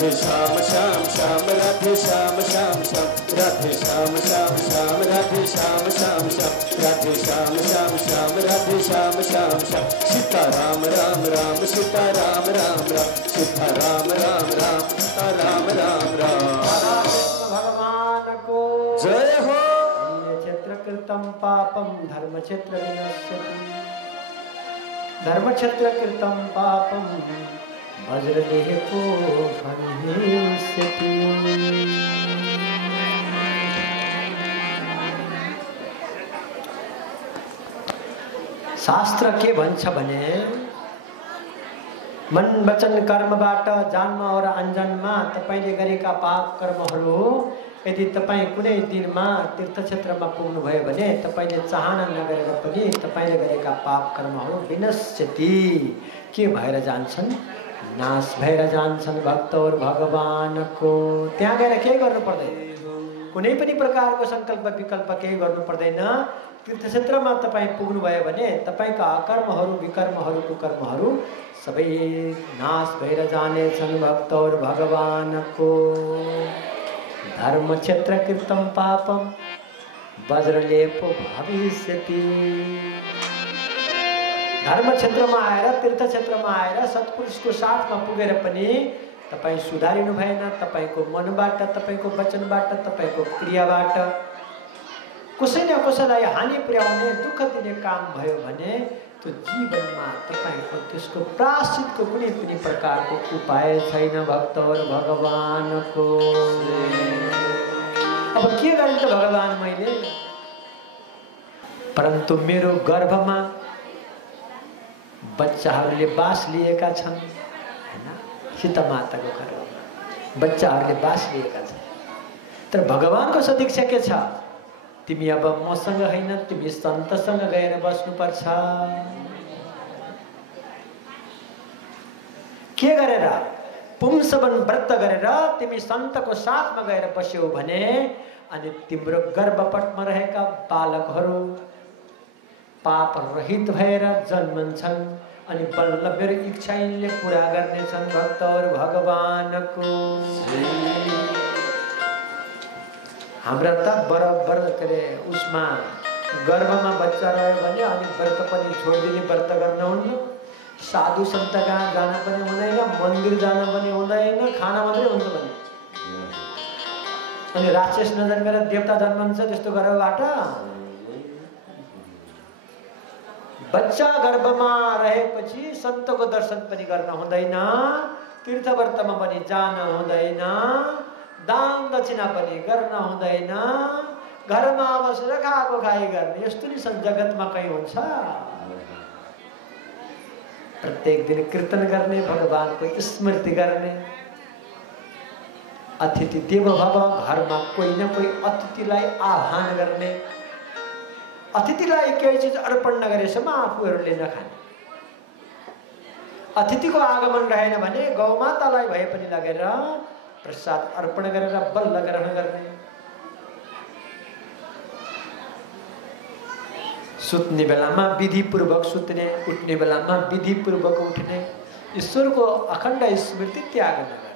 राधे श्याम श्याम श्याम राधे श्याम श्याम श्याम राधे श्याम श्याम श्याम राधे श्याम श्याम श्याम राधे श्याम श्याम श्याम राधे श्याम श्याम श्याम सीता राम राम राम सीता राम राम राम सीता राम राम राम सीता राम राम राम। भगवान को जय हो। क्षेत्र कृतं पापम धर्म क्षेत्र विनश्यति धर्म क्षेत्र कृतं पापम वज्रदेह को फनिष्यति। शास्त्र के भन्छ भने मन वचन कर्मबाट जन्म और अञ्जनमा तपाईले गरेका पाप कर्महरू यदि तपाई कुनै दिनमा तीर्थक्षेत्रमा पुग्नुभयो भने तपाईले चाहना नगरेर पनि तपाईले गरेका पाप कर्महरू विनश्यति के भएर जान्छन्, नाश भएर जान्छन्। भक्त और भगवानको त्यहाँ गएर केही गर्नु पर्दैन, कुनै पनि प्रकारको संकल्प विकल्प केही गर्नु पर्दैन। तीर्थक्षेत्रमा तपाई पुग्नुभयो भने तपाईका अकर्महरू विकर्महरू कुकर्महरू सबै नाश भएर जानेछन्। भक्त और भगवानको धर्म क्षेत्र कृतं पापम वज्रलेपो भविष्यति। धर्म क्षेत्रमा आएर तीर्थ क्षेत्रमा आएर सत्पुरुषको साथमा पुगेर पनि तपाई सुधारिनु भएन, तपाईको मनबाट तपाईको वचनबाट तपाईको क्रियाबाट कसै न कसैलाई हानि पुर्याउने दुःख दिने काम भयो भने त्यो जीवनमा तपाईको त्यसको प्रायश्चितको कुनै पनि प्रकारको उपाय छैन। भक्त और भगवानको अब के गर्ने त भगवान मैले, परन्तु मेरो गर्भमा बच्चाहरूले बास लिएका छन् हैन, सीता माताको गर्भमा बच्चाहरूले बास लिएका छन्। तर भगवानको सदिक्षा के छ, तिमी अब मसँग हैन, तिमी सन्तसँग गएर बस्नुपर्छ। के गरेर पुंसवन व्रत गरेर तिमी सन्तको साथमा गएर बस्यौ भने अनि तिम्रो गर्भपटमा रहेका बालकहरू पाप रहित भएर जन्मन्छन् अनि बल्ल मेरो इच्छा यिनले पूरा गर्नेछन्। भक्त और भगवानको हाम्रा त बराबर करे उसमा गर्भमा बच्चा रह्यो भने अनि व्रत पनि छोडिदिने, व्रत गर्न हुन्न, साधु सन्त कहाँ जान पनि हुँदैन, मन्दिर जान पनि हुँदैन, खाना मात्रै हुन्छ भने अनि राक्षस नजन्मेर देवता जन्मन्छ। त्यस्तो गर्भबाट बच्चा गर्भमा रहेपछि सन्तको दर्शन पनि गर्न हुँदैन, तीर्थव्रतमा पनि जान हुँदैन, दान दक्षिणा पनि गर्न हुँदैन, घरमा बसेर खाएको खाइ गर्ने। यस्तो नि जगतमा कहीँ हुन्छ। प्रत्येक दिन कीर्तन गर्ने, भगवानको स्मृति गर्ने, अतिथि देव भव, घरमा कोही न कोही अतिथिलाई आह्वान गर्ने, अतिथिलाई केही चिज अर्पण नगरेसम्म आफूहरूले नखाने। अतिथिको आगमन रहेन भने गौमातालाई भए पनि लगेर प्रसाद अर्पण गरेर बल्ल ग्रहण गर्ने। सुत्ने बेलामा विधिपूर्वक सुत्ने, उठ्ने बेलामा विधिपूर्वक उठ्ने, ईश्वरको अखण्ड स्मृति त्याग नगर्ने।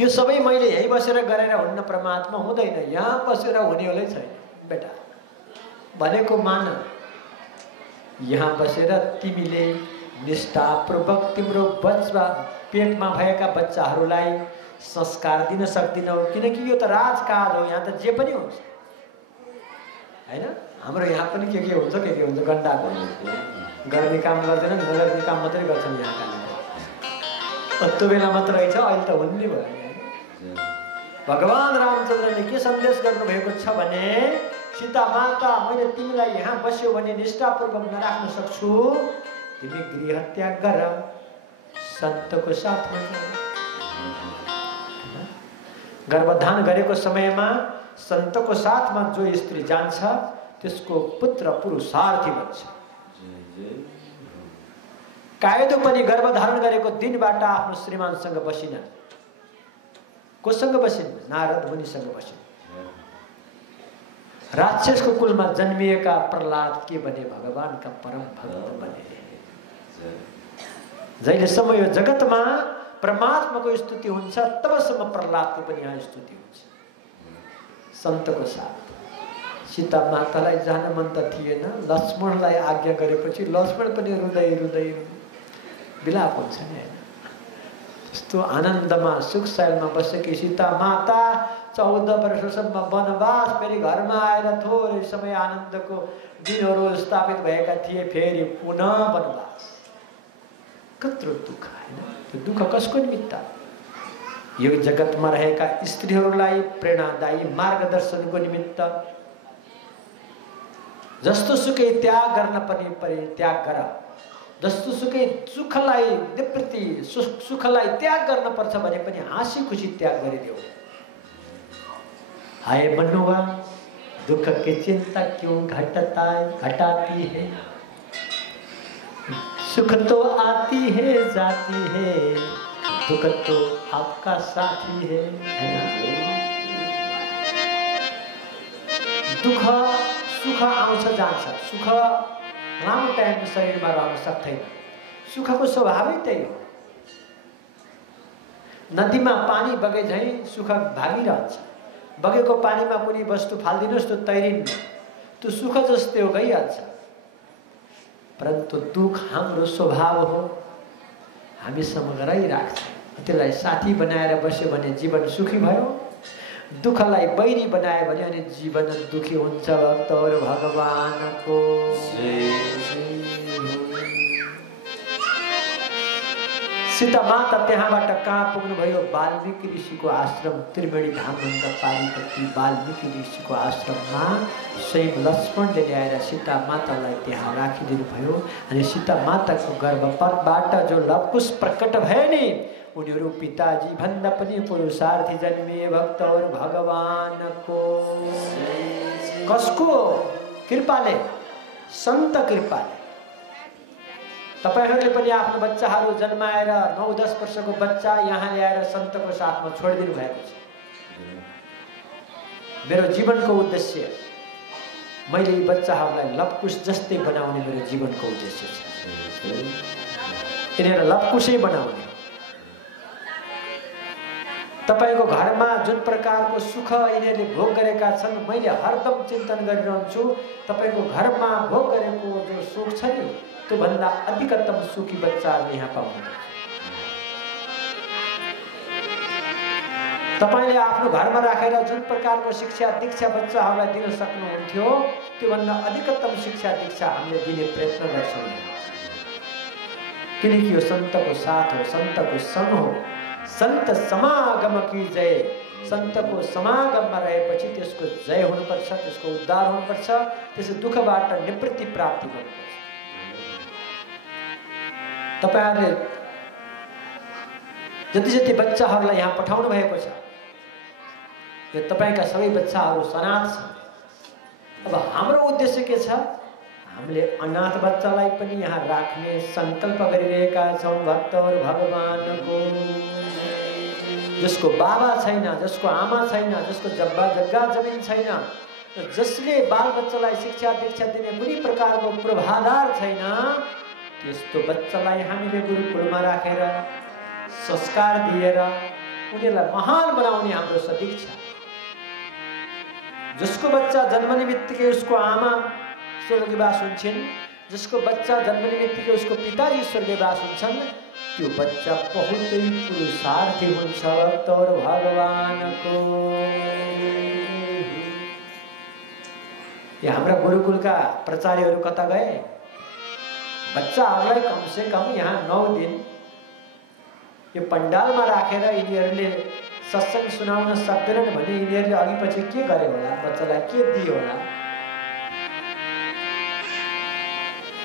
यो सबै मैले यही बसेर गरेर हुन्न, परमात्मा हुँदैन, यहाँ बसेर हुनेवालै छैन। बेटा भनेको मान, यहाँ बसेर तिमीले निष्ठापूर्वक तिम्रो बच्चा पेटमा भएका बच्चाहरूलाई संस्कार दिन सक्दिनौ, किनकि यो त राजकाज हो। यहाँ त जे पनि हुन्छ हैन, हाम्रो यहाँ पनि के हुन्छ के हुन्छ, गण्डाको गर्ने काम गर्दैन, नगर्ने काम मात्रै गर्छन् यहाँका। त्यो बेला मात्र रहेछ, अहिले त हुने भयो। भगवान रामचन्द्रले के सन्देश गर्नुभएको छ भने, सीता माता मैले तिमीलाई यहाँ बस्यो भने निष्ठापूर्वक नराख्न सक्छु, तिमी गृह त्याग गर, सन्तको साथमा गर्भधान गरेको समयमा सन्तको साथमा जो स्त्री जान्छ त्यसको पुत्र पुरुषार्थी बन्छ। कायदो पनि गर्भधारण गरेको दिनबाट आफ्नो श्रीमानसँग बसिन। कोसँग बसिन्? नारद मुनिसँग बसिन्। राक्षसको कुलमा जन्मिएका प्रहलाद के बने? भगवानका परम भक्त बने। जहिलेसम्म यो जगतमा परमात्माको स्तुति हुन्छ तबसम्म प्रहलादको पनि यहाँ स्तुति हुन्छ सन्तको साथ। सीता मातालाई जान मन त थिएन, लक्ष्मणलाई आज्ञा गरेपछि लक्ष्मण पनि रुँदै रुँदै विलाप हुन्छ नि हैन। त्यस्तो आनन्दमा सुखशैलमा बसेकी सीता माता 14 वर्षसम्म वनवास, फेरि घरमा आएर थोरै समय आनन्दको दिनहरू स्थापित भएका थिए, फेरि पुनः वनवास। कत्रो दुःख हैन। त्यो दुःख कसको निमित्त? यो जगतमा रहेका स्त्रीहरूलाई प्रेरणादायी मार्गदर्शनको निमित्त। जस्तो सुकै त्याग गर्न पनि परित्याग गर, जस्तो सुकै सुखलाई निवृत्ति सुखलाई त्याग गर्न पर्छ भने पनि हाँसी खुसी त्याग गरिदेऊ। हाय मनुआ दुख की चिंता क्यों घटाती है, सुख तो आती है जाती है, दुख तो आपका साथी है ना। दुख सुख आउँछ जान्छ, सुख लामो टाइम शरीरमा रहन सक्दैन, सुखको स्वभावै त्यही हो। नदीमा पानी बगे झैं सुख भागिरहन्छ, बगेको पानीमा कुनै वस्तु फाल्दिनुहोस् त तैरिन्न, त्यो सुख जस्तै हो, गइहाल्छ। परन्तु दुख हाम्रो स्वभाव हो, हामीसँग रहिराख्छ। त्यसलाई साथी बनाएर बस्यो भने जीवन सुखी भयो, दुखलाई बैरी बनायो भने अनि जीवन दुखी हुन्छ। भक्तहरु भगवानको सीता माता त्यहाँबाट कहाँ पुग्नुभयो? वाल्मीकि ऋषिको आश्रम त्रिवेणी धामभन्दा पारिपट्टि वाल्मीकि ऋषिको आश्रममा स्वयं लक्ष्मणले ल्याएर सीता मातालाई त्यहाँ राखिदिनु भयो। अनि सीता माताको गर्भपातबाट जो लवकुश प्रकट भए नि, उनीहरू पिताजी भन्दा पनि पुरुषार्थी जन्मिए। भक्तहरु भगवानको कसको कृपाले? सन्त कृपाले। तपाईहरुले पनि आफ्नो बच्चाहरू जन्माएर 9-10 वर्षको बच्चा यहाँ ल्याएर सन्तको साथमा छोडिदिनु भएको छ। मेरो जीवनको उद्देश्य मैले यी बच्चाहरूलाई लवकुश जस्तै बनाउने मेरो जीवनको उद्देश्य छ। यिनीहरूलाई लवकुशै बनाउने। तपाईको घरमा जुन प्रकारको सुख यिनीहरूले भोग गरेका छन्, मैले हरदम चिन्तन गरिरहन्छु तपाईको घरमा भोग गरेको जो सुख छ नि, त्यो भन्दा अधिकतम सुखी बच्चाहरूले यहाँ पाउनुहुन्छ। तपाईले आफ्नो घरमा राखेर जुन प्रकारको शिक्षा दीक्षा बच्चाहरूलाई दिन सक्नुहुन्थ्यो, त्यो भन्दा अधिकतम शिक्षा दीक्षा हामीले दिने प्रयत्न गर्छौँ। किनकि यो सन्तको साथ हो, सन्तको सँग हो। संत समागम की जय। संतको समागममा रहेपछि त्यसको जय हुनुपर्छ, त्यसको उद्धार हुनुपर्छ, त्यस दुःखबाट निवृत्ति प्राप्ति गर्नुपर्छ। तपाईहरुले जति बच्चाहरूलाई यहाँ पठाउनु भएको छ, यो तपाईका सबै बच्चाहरू अनाथ छन्। अब हाम्रो उद्देश्य के छ? हामीले अनाथ बच्चालाई पनि यहाँ राख्ने संकल्प गरिरहेका छौँ। भक्तहरु भगवानको जसको बाबा छैन, जसको आमा छैन, जसको जग्गा जमिन छैन, जसले बाल बच्चालाई शिक्षा दीक्षा दिने कुनै प्रकारको पूर्वाधार छैन, त्यस्तो बच्चालाई हामीले गुरुकुलमा राखेर संस्कार दिएर उनीहरूलाई महान बनाउने हाम्रो सदिच्छा। जसको बच्चा जन्मने बित्तिकै उसको आमा स्वर्गवास हुन्छन्, जसको बच्चा जन्मने बित्तिकै उसको पिताजी स्वर्गवास हुन्छन्, त्यो बच्चा बहुतै पुरुषार्थी हुन्छ। भक्तहरु भगवानको यहाँ हाम्रा गुरुकुलका प्राचार्यहरू कता गए? बच्चाहरूलाई कमसे कम यहाँ 9 दिन यो पण्डालमा राखेर यिनीहरूले सत्संग सुनाउन सक्दैनन् भने यिनीहरूले अघिपछि के गरे होला? बच्चालाई के दियो होला?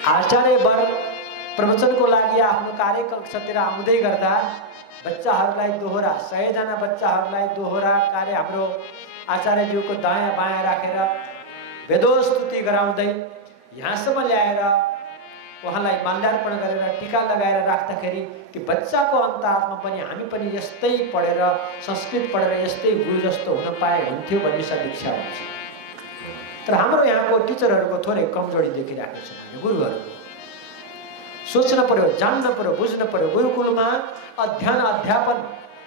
आचार्यवर प्रवचनको लागि आफ्नो कार्यकक्षतिर आउँदै गर्दा बच्चाहरूलाई दोहोरा 100 जना बच्चाहरूलाई दोहोरा कार्य हाम्रो आचार्यज्यूको दायाँ बायाँ राखेर वेदोस्तुति गराउँदै यहाँसम्म ल्याएर उहाँलाई माल्यार्पण गरेर टीका लगाएर राख्दाखेरि त्यो बच्चाको अन्तरात्मा पनि हामी पनि यस्तै पढेर संस्कृत पढेर यस्तै गुरु जस्तो हुन पाए हुन्थ्यो भन्ने सदिच्छा हुन्छ। तर हाम्रो यहाँको टिचरहरूको थोरै कमजोरी देखिराखेको छ, गुरुहरूको सोच्न पर्यो, जान्न पर्यो, बुझ्न पर्यो। गुरुकुलमा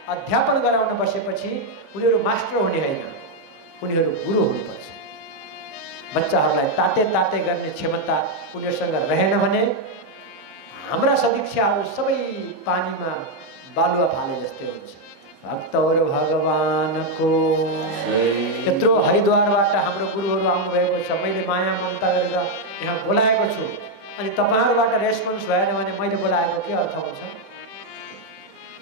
अध्यापन गराउन बसेपछि उनीहरू मास्टर हुने होइन, उनीहरू गुरु हुनुपर्छ। बच्चाहरूलाई ताते ताते गर्ने क्षमता उनीहरूसँग रहेन भने हाम्रा सदीक्षाहरू सबै पानीमा बालुवा फाले जस्तै हुन्छ। भक्तहरू भगवानको यत्रो हरिद्वारबाट हाम्रो गुरुहरू आउनुभएको छ, मैले माया ममता गरेर यहाँ बोलाएको छु, अनि तपाईँहरूबाट रेस्पोन्स भएन भने मैले बोलाएको के अर्थ हुन्छ?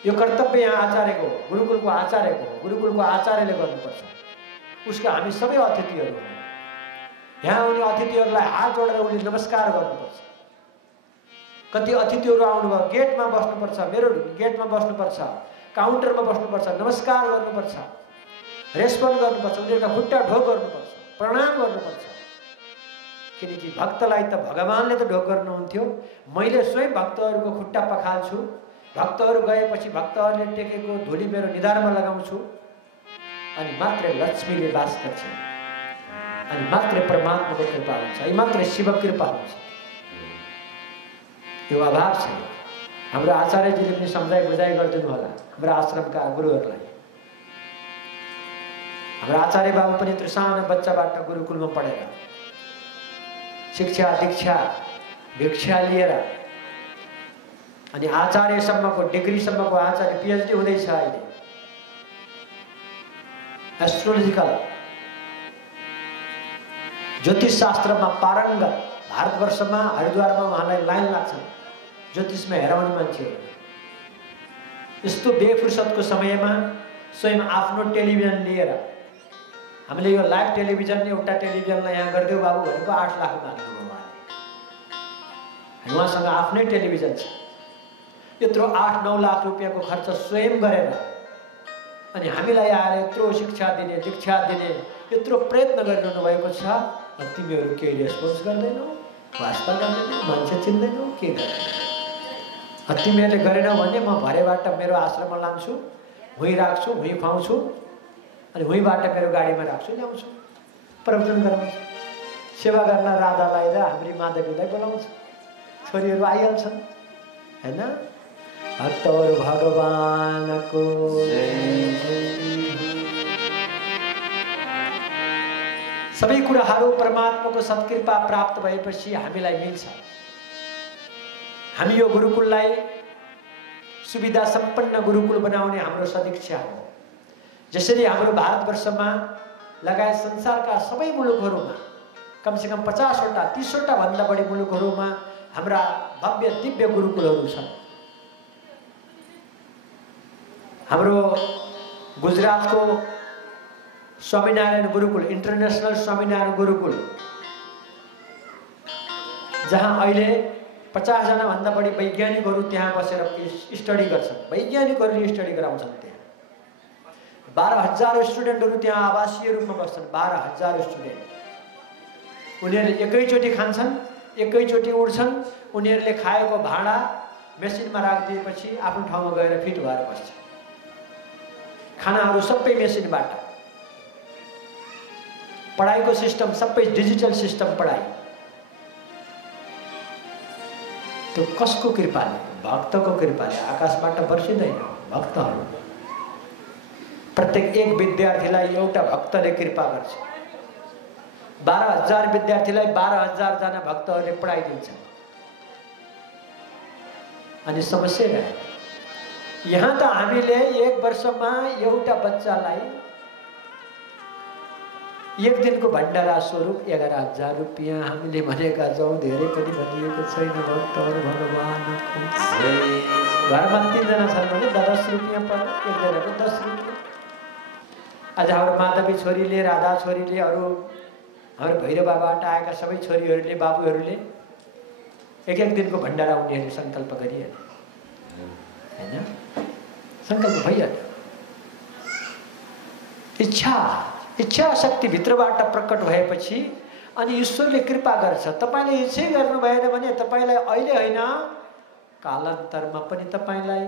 यो कर्तव्य यहाँ आचार्यको हो, गुरुकुलको आचार्यको हो, गुरुकुलको आचार्यले गर्नुपर्छ। उसको हामी सबै अतिथिहरू हौँ। यहाँ आउने अतिथिहरूलाई हात जोडेर उनले नमस्कार गर्नुपर्छ। कति अतिथिहरू आउनुभयो, गेटमा बस्नुपर्छ, मेरो गेटमा बस्नुपर्छ, काउन्टरमा बस्नुपर्छ, नमस्कार गर्नुपर्छ, रेस्पोन्ड गर्नुपर्छ, उनीहरूका खुट्टा ढोक गर्नुपर्छ, प्रणाम गर्नुपर्छ। किनकि भक्तलाई त भगवानले त ढोक गर्नुहुन्थ्यो, मैले स्वयं भक्तहरूको खुट्टा पखाल्छु। भक्तहरू गएपछि भक्तहरूले टेकेको धुली मेरो निधारमा लगाउँछु, अनि मात्रै लक्ष्मीले वास गर्छ, अनि मात्रै परमात्माको कृपा हुन्छ, अनि मात्रै शिव कृपा हुन्छ। यो अभाव छ। हाम्रो आचार्यजीले पनि सम्झाइ बुझाइ गरिदिनु होला हाम्रो आश्रमका गुरुहरूलाई। हाम्रो आचार्य बाबु पनि त्यत्रो सानो बच्चाबाट गुरुकुलमा पढेर शिक्षा दीक्षा भिक्षा लिएर अनि आचार्यसम्मको डिग्रीसम्मको आचार्य पिएचडी हुँदैछ अहिले। एस्ट्रोलोजिकल ज्योतिष शास्त्रमा पारङ्गत, भारतवर्षमा हरिद्वारमा उहाँलाई लाइन लाग्छ ज्योतिषमा हेराउने मान्छेहरू। यस्तो बेफुर्सदको समयमा स्वयं आफ्नो टेलिभिजन लिएर हामीले यो लाइभ टेलिभिजन एउटा टेलिभिजनलाई यहाँ गरिदेऊ बाबु भनेको 8 लाख माग्नुभयो उहाँले। उहाँसँग आफ्नै टेलिभिजन छ। यत्रो 8-9 लाख रुपियाँको खर्च स्वयं गरेर अनि हामीलाई आएर यत्रो शिक्षा दिने दीक्षा दिने यत्रो प्रयत्न गरिरहनु भएको छ। तिमीहरू केही रेस्पोन्स गर्दैनौ, वास्ता गर्दैनौ, मान्छे चिन्दैनौ, के गर्दैनौ? तिमीहरूले गरेनौ भने म भरेबाट मेरो आश्रममा लान्छु, हुँ राख्छु, हुँ खुवाउँछु, अनि हुँबाट मेरो गाडीमा राख्छु, ल्याउँछु, प्रवचन गराउँछु, सेवा गर्न राधालाई र हाम्री माधवीलाई बोलाउँछु, छोरीहरू आइहाल्छन् हैन। भक्तहरू भगवानको सबै कुराहरू परमात्माको सत्कृपा प्राप्त भएपछि हामीलाई मिल्छ। हामी यो गुरुकुललाई सुविधा सम्पन्न गुरुकुल बनाउने हाम्रो सदिच्छा हो। जसरी हाम्रो भारतवर्षमा लगायत संसारका सबै मुलुकहरूमा कमसेकम 50वटा 30वटा भन्दा बढी मुलुकहरूमा हाम्रा भव्य दिव्य गुरुकुलहरू छन्। हाम्रो गुजरातको स्वामीनारायण गुरुकुल, इन्टरनेशनल स्वामीनारायण गुरुकुल, जहाँ अहिले 50 जना भन्दा बढी वैज्ञानिकहरू त्यहाँ बसेर स्टडी गर्छन्, वैज्ञानिकहरूले स्टडी गराउँछन्। त्यहाँ 12,000 स्टुडेन्टहरू त्यहाँ आवासीय रूपमा बस्छन्। 12,000 स्टुडेन्ट। उनीहरूले एकैचोटि खान्छन्, एकैचोटि उड्छन्। उनीहरूले खाएको भाँडा मेसिनमा राखिदिएपछि आफ्नो ठाउँमा गएर फिट भएर बस्छ। खानाहरू सबै मेसिनबाट। पढाइको सिस्टम सबै डिजिटल सिस्टम पढाइ। त्यो कसको कृपाले? भक्तको कृपाले। आकाशबाट बर्सिँदैन, भक्तहरू। प्रत्येक एक विद्यार्थीलाई एउटा भक्तले कृपा गर्छ। 12,000 विद्यार्थीलाई 12,000 जना भक्तहरूले पढाइदिन्छन्। अनि समस्या रह्यो। यहाँ त हामीले एक वर्षमा एउटा बच्चालाई एक दिनको भण्डारा स्वरूप 11,000 रुपियाँ हामीले भनेका छौँ। धेरै पनि भनिएको छैन। भक्तहरू भगवानको घरमा 3 जना छन् भने 10 रुपियाँ पर्यो, एकजनाको 10 रुपियाँ। आज हाम्रो माधवी छोरीले, राधा छोरीले, अरू हाम्रो भैरव बाबाबाट आएका सबै छोरीहरूले, बाबुहरूले एक दिनको भण्डारा उनीहरूले सङ्कल्प गरिहाले हैन। सङ्कल्प भइहाल्यो। इच्छा शक्ति भित्रबाट प्रकट भएपछि अनि ईश्वरले कृपा गर्छ। तपाईले इच्छै गर्नु भएन भने तपाईलाई अहिले होइन कालान्तरमा पनि तपाईलाई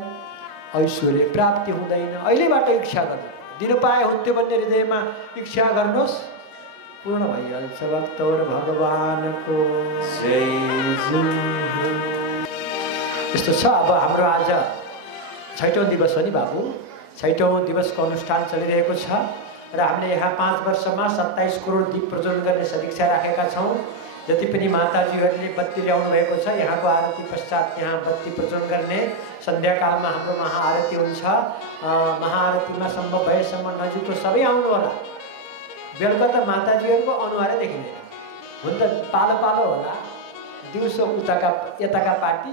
ऐश्वर्य प्राप्ति हुँदैन। अहिलेबाट इच्छा गर्नु। दिन पाए हुन्थ्यो भन्ने हृदयमा इच्छा गर्नुहोस्, पूर्ण भइहाल्छ। भक्तहरू भगवानको जय जय। यस्तो छ। अब हाम्रो आज 6औं दिवस हो नि बाबु, 6औं दिवसको अनुष्ठान चलिरहेको छ र हामीले यहाँ 5 वर्षमा 27 करोड दीप प्रज्वलन गर्ने सदिक्षा राखेका छौँ। जति पनि माताजीहरूले बत्ती ल्याउनु भएको छ, यहाँको आरती पश्चात यहाँ बत्ती प्रज्वलन गर्ने, सन्ध्याकालमा हाम्रो महाआरती हुन्छ। महाआरतीमा सम्भव भएसम्म नजिकको सबै आउनु होला। बेलुका त माताजीहरूको अनुहारै देखिँदैन, हुन त पालो पालो होला। दिउँसो उताका यताका पार्टी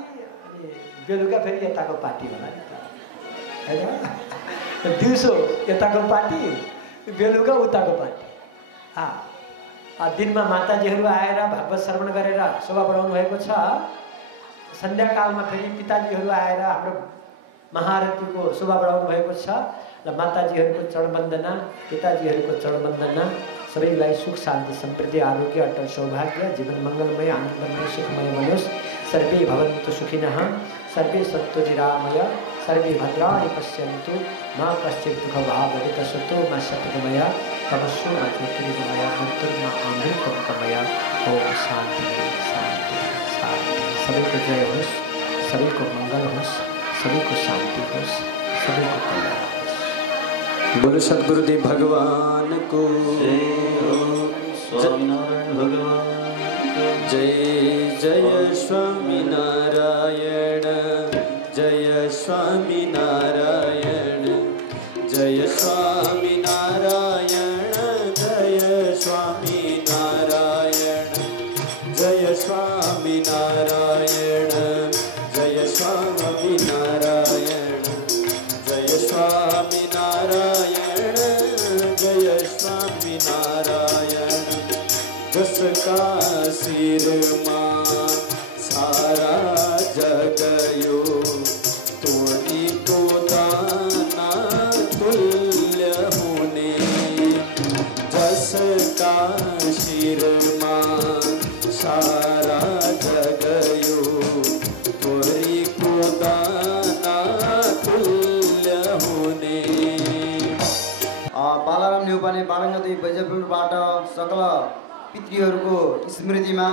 अनि बेलुका फेरि यताको पार्टी होला नि त, होइन? दिउँसो यताको पार्टी, बेलुका उताको पार्टी। दिनमा माताजीहरू आएर भागवत श्रवण गरेर शोभा बढाउनु भएको छ। सन्ध्याकालमा फेरि पिताजीहरू आएर हाम्रो महाआरतीको शोभा बढाउनु भएको छ। र माताजीहरूको चरण वन्दना, पिताजीहरूको चरण वन्दना, सबैलाई सुख शान्ति समृद्धि आरोग्य अटल सौभाग्य जीवन मङ्गलमय आनन्दमय सुखमय बनोस्। सर्वे भवन्तु सुखिनः, सर्वे सन्तु निरामय, सर्वे भद्राणि पश्यन्तु, मा कश्चित् दुःखभाग् पश्यतु, मा शत्रुमया तमस्सु मा ज्योतिर्गमया मृत्युर्मा अमृतमया। ओम शान्ति शान्ति शान्ति। सबैको जय होस्, सबैको मङ्गल होस्, सबैको शान्ति होस्, सबैको कल्याण होस्। बोलो सद्गुरुदेव भगवान को जय। जय स्वामी नारायण, जय स्वामी नारायण, जय स्वामी नारायण, जय स्वामी नारायण, जय स्वामी नारायण, जय स्वामी नारायण, जय स्वामी नारायण, जय स्वामी नारायण। जसका सिर मां सारा जगयो, तोड़ी को दाना तुल्य होने। जसका सिर मां सारा जगयो, तोड़ी को दाना तुल्य होने। बालाराम नेउपाने बालङ्गदी बैजपुरबाट सकल पितृहरूको स्मृतिमा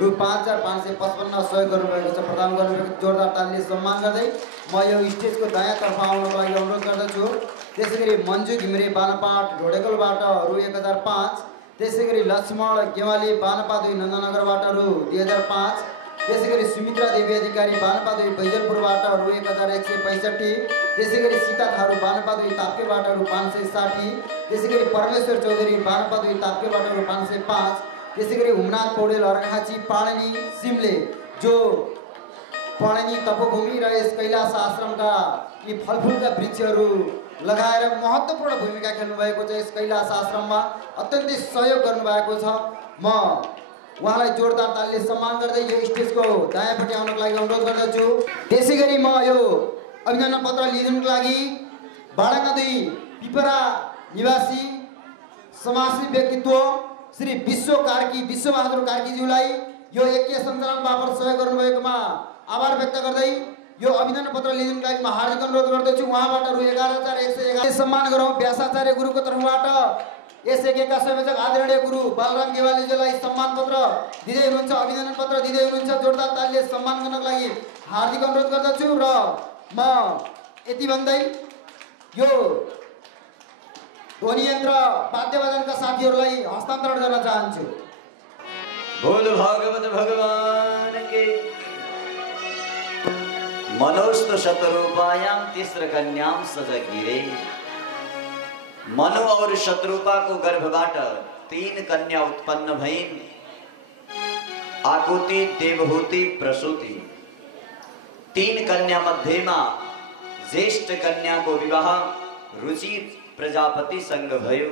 रु 5555 सहयोग गर्नुभएको छ, प्रदान गर्नुभएको जोरदार तालीले सम्मान गर्दै म यो स्टेजको दायाँतर्फ आउनको लागि अनुरोध गर्दछु। त्यसै गरी मन्जु घिमिरे बानपाट ढोडेकलबाट रु 1005, त्यसै गरी लक्ष्मण गेवाली बानपा 2 नन्दनगरबाट रु 2005, त्यसै गरी सुमित्रा देवी अधिकारी बानपा 2 बैजलपुरबाट रु 1165, त्यसै गरी सीता थारू बानपा 2 ताप्केबाट रु 560, त्यसै गरी परमेश्वर चौधरी बानपा 2 ताप्केबाट रु 505, त्यसै गरी हुमनाथ पौडेल अर्घाची पाणनी सिमले जो पाणनी तपोभूमि र यस कैलाश आश्रमका यी फलफुलका वृक्षहरू लगाएर महत्त्वपूर्ण भूमिका खेल्नु भएको छ। यस कैलाश आश्रममा अत्यन्तै सहयोग गर्नुभएको छ। म उहाँलाई जोरदार तालीले सम्मान गर्दै यो स्टेजको दायाँपट्टि आउनको लागि अनुरोध गर्दछु। त्यसै गरी म यो अभिनन्दन पत्र लिनुको लागि बाडाङादुई पिपरा निवासी समाजसेवी व्यक्तित्व श्री विश्वबहादुर कार्कीज्यूलाई यो एकीय सञ्चालन बापत सहयोग गर्नुभएकोमा आभार व्यक्त गर्दै यो अभिनन्दन पत्र लिनुको लागि म हार्दिक अनुरोध गर्दछु। उहाँबाट रु 11,111 सम्मान गरौँ। व्यासाचार्य गुरुको तर्फबाट यस यज्ञका संयोजक आदरणीय गुरु बलराम गेवालीजीलाई सम्मान पत्र दिँदै हुनुहुन्छ, अभिनन्दन पत्र दिँदै हुनुहुन्छ। जोरदार तालीले सम्मान गर्नको लागि हार्दिक अनुरोध गर्दछु र म यति भन्दै यो ध्वनि यन्त्र वाद्यवादनका साथीहरूलाई हस्तान्तरण गर्न चाहन्छु। बोल भागवत भगवान के। मनोस्त शतरूपायाम तिस्र कन्याम सजगिरे। मनु और शतरूपा को गर्भबाट 3 कन्या उत्पन्न भइन्। आकुति, देवहूति, प्रसूति। 3 कन्या मध्येमा ज्येष्ठ कन्या को विवाह रुचि प्रजापति संग भयो।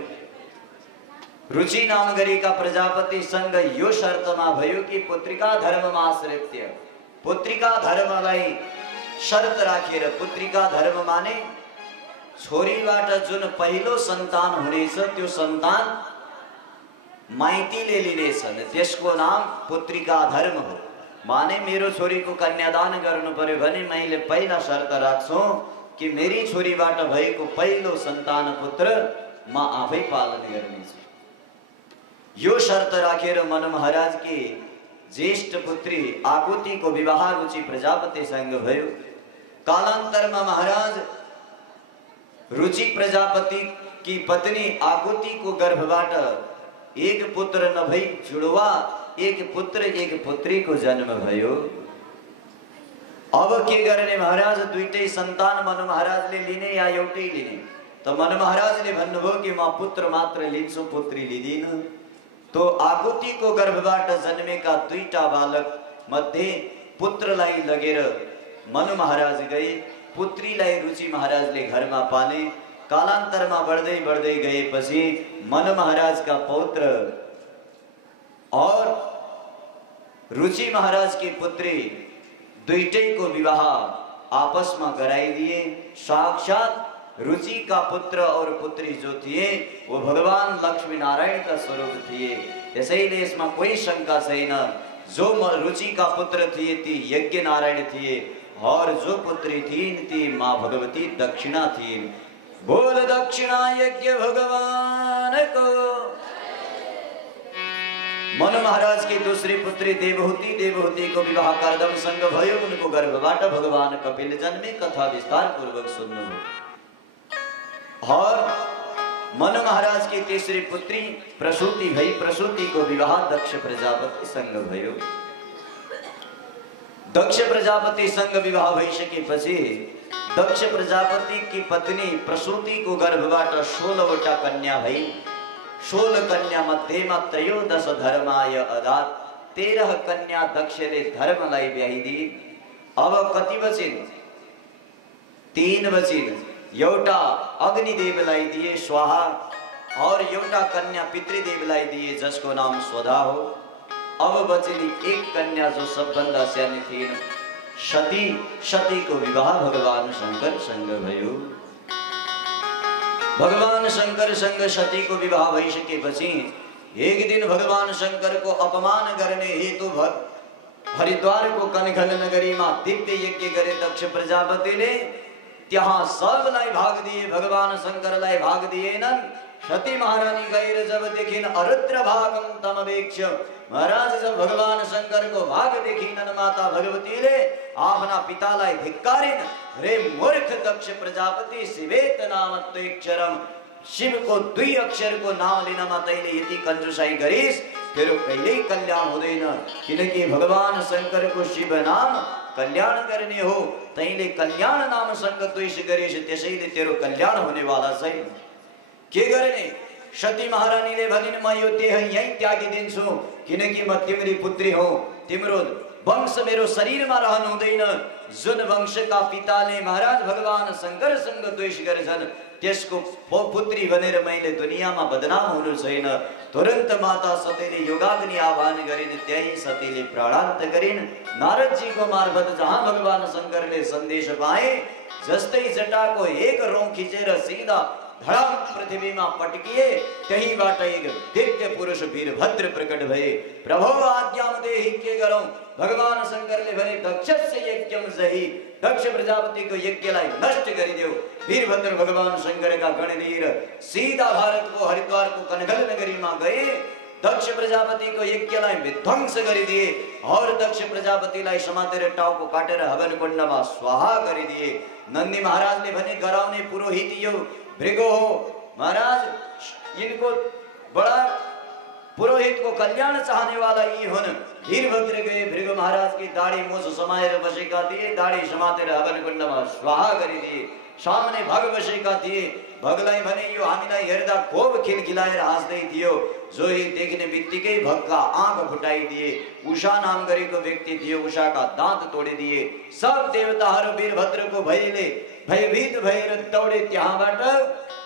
रुचि नाम गरेका प्रजापति संग यो शर्तमा भयो कि पुत्रिका धर्ममा आश्रित्य, पुत्रिका धर्मलाई शर्त राखेर, पुत्रिका धर्म माने छोरीबाट जुन पहिलो सन्तान हुनेछ त्यो सन्तान माइतीले लिनेछन्, त्यसको नाम पुत्रिका धर्म हो। माने मेरो छोरीको कन्यादान गर्नु पर्यो भने मैले पहिला शर्त राख्छु कि मेरी छोरीबाट भएको पहिलो सन्तान पुत्र म आफै पालन गर्नेछु। यो शर्त राखेर मन महाराज के ज्येष्ठ पुत्री आकुति को विवाह रुचि प्रजापति संग भयो। कालांतर में महाराज रुचि प्रजापति की पत्नी आकुति को गर्भबाट एक पुत्र न भई जुड़वा एक पुत्र एक पुत्री को जन्म भयो। अब के गर्ने महाराज दुईटै सन्तान मनु महाराजले लिने या एउटै लिने? त मनु महाराजले भन्नुभयो कि म पुत्र मात्र लिन्छु पुत्री लिदिन। तो आकुति को गर्भबाट जन्मेका दुईटा बालक मध्ये पुत्रलाई लगेर मनु महाराज गए, पुत्रीलाई रुचि महाराजले घरमा पाले। कालान्तरमा बढ्दै बढ्दै गएपछि मनु महाराज का पौत्र और रुचि महाराज की पुत्री दुईटै को विवाह आपस में गराइदिए। साक्षात रुचि का पुत्र और पुत्री जो थिए वो भगवान लक्ष्मी नारायण का स्वरूप थिए। त्यसैले इसमें कोई शंका छैन। जो रुचि का पुत्र थिए ती यज्ञ नारायण थिए और जो पुत्री थी ती माँ भगवती दक्षिणा थी। बोल दक्षिणा यज्ञ भगवान को। मनु महाराज की दूसरी पुत्री देवहूति को विवाह कार्यक्रम संग भयो। उनको गर्भबाट भगवान कपिल जन्मे। कथा विस्तार पूर्वक सुन्नुभयो। और मनु महाराज की तीसरी पुत्री प्रसूति भई। प्रसूति को विवाह दक्ष प्रजापति संग भयो। दक्ष प्रजापति संग विवाह भइसकेपछि दक्ष प्रजापति की पत्नी प्रसूति को गर्भबाट 16वटा कन्या भई। 16 कन्या मध्येमा त्रयोदश धर्माय अदात। 13 कन्या दक्षले धर्मलाई ब्याइदिए। अब कति बचिन्? 3 बचिन्। एउटा अग्निदेवलाई दिए स्वाहा और एउटा कन्या पितृदेवलाई दिए जसको नाम स्वधा हो। अब बचेली एक कन्या जो सबभन्दा सानी थिइन् सती। सती को विवाह भगवान शंकर संग भयो। भगवान शंकर संग सती को विवाह भइसकेपछि एक दिन भगवान शंकर को अपमान गर्ने हेतु हरिद्वार को कनखल नगरी में दिव्य यज्ञ करे दक्ष प्रजापतिले। त्यहाँ सबलाई भाग दिए, भगवान शंकरलाई भाग दिएनन्। सती महारानी गएर जब देखिन् अरुद्र भागम तमवेक्ष। महाराज जब भगवान शंकर को भाग देखिनन् माता भगवतीले आफ्ना पितालाई धिक्कारिन्। रे मूर्ख दक्ष प्रजापति शिवेत नामत्वेक्षरम। शिव को 2 अक्षर को नाम लिनमा तैले यति कंजूसाई गरिस् तेरो कहिल्यै कल्याण हुँदैन। किनकि भगवान शंकर को शिव नाम कल्याण गर्ने हो। तैले कल्याण नाम संग द्वेष गरिस् त्यसैले तेरो कल्याण हुने वाला छैन। के गर्ने? सती महारानीले भनिन् म यो देह यही त्यागिदिन्छु किनकि म तिम्री पुत्री हो। तिम्रो वंश मेरो शरीरमा रहनु हुँदैन। जुन वंशका पिताले महाराज भगवान शंकर संग द्वेष गरेछन् त्यसको पुत्री भनेर मैले दुनियामा बदनाम हुनु छैन। तुरन्त माता सतीले योगाग्नि आह्वान गरिन्। त्यही सतीले प्राणान्त गरिन्। नारद जी को मार्फत जहाँ भगवान शंकरले सन्देश पाए जस्तै जटाको एक रौं खिचेर सीधा धड़ाम पृथ्वी में पटकिए त्यहीबाट एक दिव्य पुरुष वीरभद्र प्रकट भए। प्रभो आज्ञाम देहि के गरौं? भगवान शंकरले भने दक्षस्य यज्ञम जहि। दक्ष प्रजापति को यज्ञलाई नष्ट गरिदेऊ। वीरभद्र भगवान शंकर का गणवीर सीधा भारत को हरिद्वार को कनखल नगरी में गए। दक्ष प्रजापति को यज्ञलाई विध्वंस गरिदिए और दक्ष प्रजापतिलाई समातेर टाउको काटेर हवन कुण्डमा स्वाहा गरिदिए। नंदी महाराजले भने गराउने पुरोहित यो भृगु हो। महाराज इनको बड़ा पुरोहित को कल्याण चाहने वाला यी हुन्। वीरभद्र गए भृगु महाराज की दाढ़ी मूछ समाएर बसेका थिए। दाढ़ी समातेर हवन कुण्डमा स्वाहा गरिदिए। सामने भग बसेका थिए। भगलाई भने यो हामीलाई हेर्दा खोब खिलखिलाएर हाँस्दै थियो। जो ही देख्ने बित्तिकै भगका आँख फुटाइदिए। उषा नाम गरेको व्यक्ति थियो। उषाका दाँत तोडिदिए। सब देवताहरू वीरभद्रको भयले भयभीत भएर दौडे त्यहाँबाट।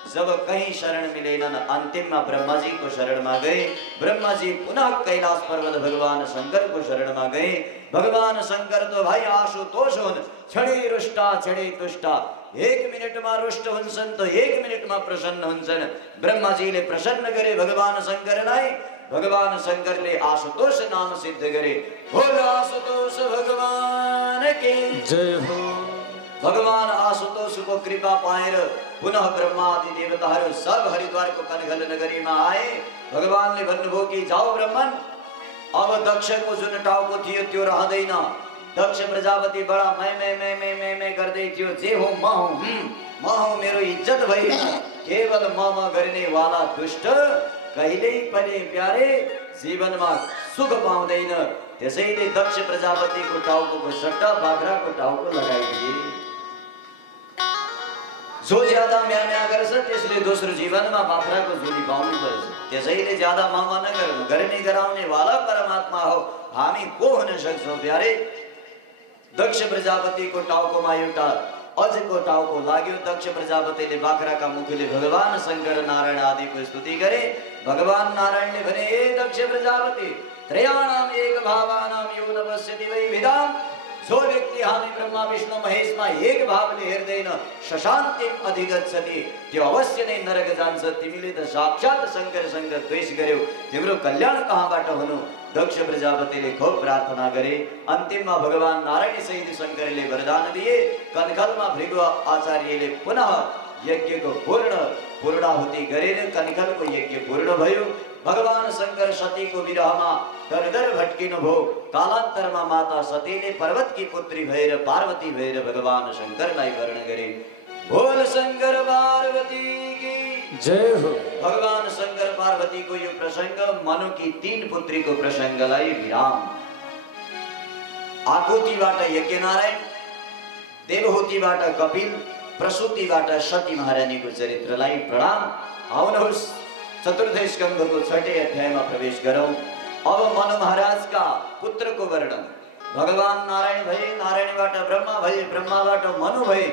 जब कहीं शरण मिलेनन् अन्तिममा ब्रह्माजी को शरण में गए। ब्रह्माजी पुनः कैलाश पर्वत भगवान शंकर को शरण में गए। भगवान शंकर तो भाई आशुतोष हुन्। क्षणे रुष्टा क्षणे तुष्टा। 1 मिनट में रुष्ट हुन्छन् तो 1 मिनट में प्रसन्न हुन्छन्। ब्रह्माजीले प्रसन्न गरे भगवान शंकरलाई। भगवान शंकरले आशुतोष नाम सिद्ध गरे। बोल आशुतोष भगवान की जय हो। भगवान आशुतोष को कृपा पाएर पुनः ब्रह्मा आदि देवताहरू सब हरिद्वार को कनखल नगरी में आए। भगवान ने भन्नुभयो कि जाओ ब्रह्मन अब दक्षको जुन टाउको थियो त्यो रहँदैन। दक्ष प्रजापति बडा मैं गर्दै थियो। जे हो म हूँ, मेरो इज्जत भएन। केवल म गर्ने वाला दुष्ट कहिल्यै पनि प्यारे जीवनमा सुख पाउँदैन। त्यसैले दक्ष प्रजापतिको टाउको सट्टा बाख्राको टाउको लगाइदिए। जो ज्यादा म्याम्या गर्छ त्यसले दोस्रो जीवनमा बाख्राको झोली पाउनु पर्छ। त्यसैले ज्यादा मामा नगर्नु, गर्ने गराउने वाला परमात्मा हो। हामी को हुन सक्छौँ प्यारे? दक्ष प्रजापतिको टाउकोमा एउटा अझको टाउको लाग्यो। दक्ष प्रजापतिले बाख्राका मुखले भगवान शंकर नारायण आदिको स्तुति गरे। भगवान नारायणले भने, हे दक्ष प्रजापति, त्रयाणाम एक भावानाम यो न पश्यति वै विदाम। जो व्यक्ति हामी ब्रह्मा विष्णु महेशमा एक भावले हेर्दैन, शशान्तिम अधिगच्छति, त्यो अवश्य नै नरक जान्छ। तिमीले त साक्षात शंकरसँग द्वेष गर्यौ, तिम्रो कल्याण कहाँबाट हुनु? दक्ष प्रजापतिले खूब प्रार्थना गरे। अन्तिममा भगवान नारायण सहित शंकरले वरदान दिए। कनखलमा भृगु आचार्यले पुनः यज्ञको पूर्णाहुति गरेर कनखलको यज्ञ पूर्ण भयो। भगवान शंकर सतीको विरहमा दर भट्किनु भयो। कालान्तरमा माता सतीले पर्वतकी पुत्री भएर पार्वती भएर भगवान शंकरलाई वर्ण गरे। बोल शंकर पार्वती की जय हो। भगवान शंकर पार्वती को यो प्रसंग मनु की 3 पुत्री को प्रसंगलाई विराम। आकुतिबाट यज्ञ नारायण, देवहूतिबाट कपिल, प्रसूतिबाट सती महारानीको चरित्रलाई प्रणाम। आउनुहोस् चतुर्थ स्कन्धको 6ठे अध्यायमा प्रवेश गरौं। अब मनु महाराजका पुत्रको वर्णन। भगवान नारायण भए, नारायणबाट ब्रह्मा भए, ब्रह्माबाट मनु भए।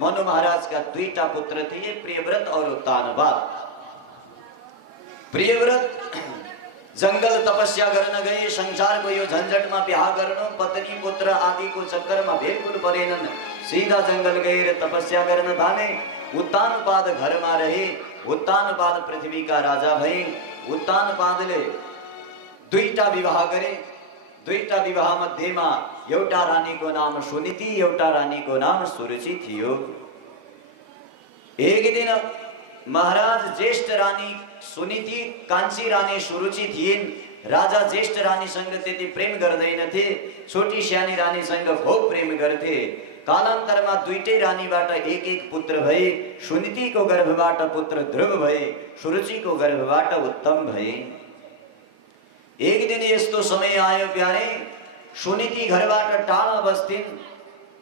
मनु महाराज का 2टा पुत्र थिए, प्रियव्रत और उत्तानपाद। प्रियव्रत जंगल तपस्या गर्न गए। संसारको यो झन्झटमा बिहा गर्नु, पत्नी पुत्र आदिको चक्करमा बिल्कुल परेनन्। सीधा जंगल गएर तपस्या गर्न थाले। उत्तानपाद घरमा रहे। उत्तानपाद पृथ्वीका राजा भए। उत्तानपादले 2टा विवाह गरे। 2टा विवाह मध्येमा एउटा रानीको नाम सुनीति, एउटा रानीको नाम सुरुचि थियो। एक दिन महाराज ज्येष्ठ रानी सुनीति, कान्छी रानी सुरुचि थिइन्। राजा ज्येष्ठ रानीसँग त्यति प्रेम गर्दैनथे। छोटी सानी रानीसँग खूब प्रेम गर्थे। कालान्तरमा 2टै रानीबाट एक पुत्र भए। सुनीतिको गर्भबाट पुत्र ध्रुव भए, सुरुचिको गर्भबाट उत्तम भए। एक दिन यस्तो समय आयो प्यारे, सुनीति घरबाट टाढा बस्थिन्।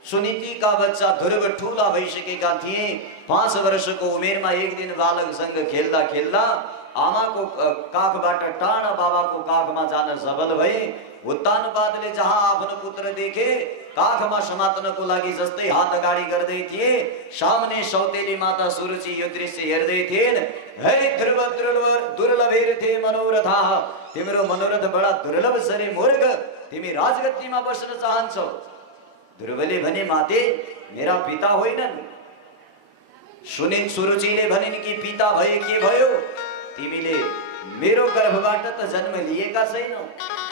सुनीतिका बच्चा ध्रुव ठूला भइसकेका थिए। 5 वर्षको उमेरमा एक दिन बालकसँग खेल्दा खेल्दा आमाको काखबाट टाढा बाबाको काखमा जान सबल भए। उत्तानपादले जहाँ आफ्नो पुत्र देखे, काखमा समात्नको लागि जस्तै हात अगाडि गर्दै थिए, सामने सौतेली माता सुरुचि यो दृश्य हेर्दै थिइन्। हे ध्रुव दुर्लभेर्थे मनोरथा, तिम्रो मनोरथ बडा दुर्लभ छ रे मूर्ख, तिमी राजगद्दीमा बस्न चाहन्छौ। ध्रुवले भने, माते मेरा पिता होइनन्। सुरुचिले भनिन् कि पिता भए के भयो? तिमीले मेरो गर्भबाट त जन्म लिएका छैनौ।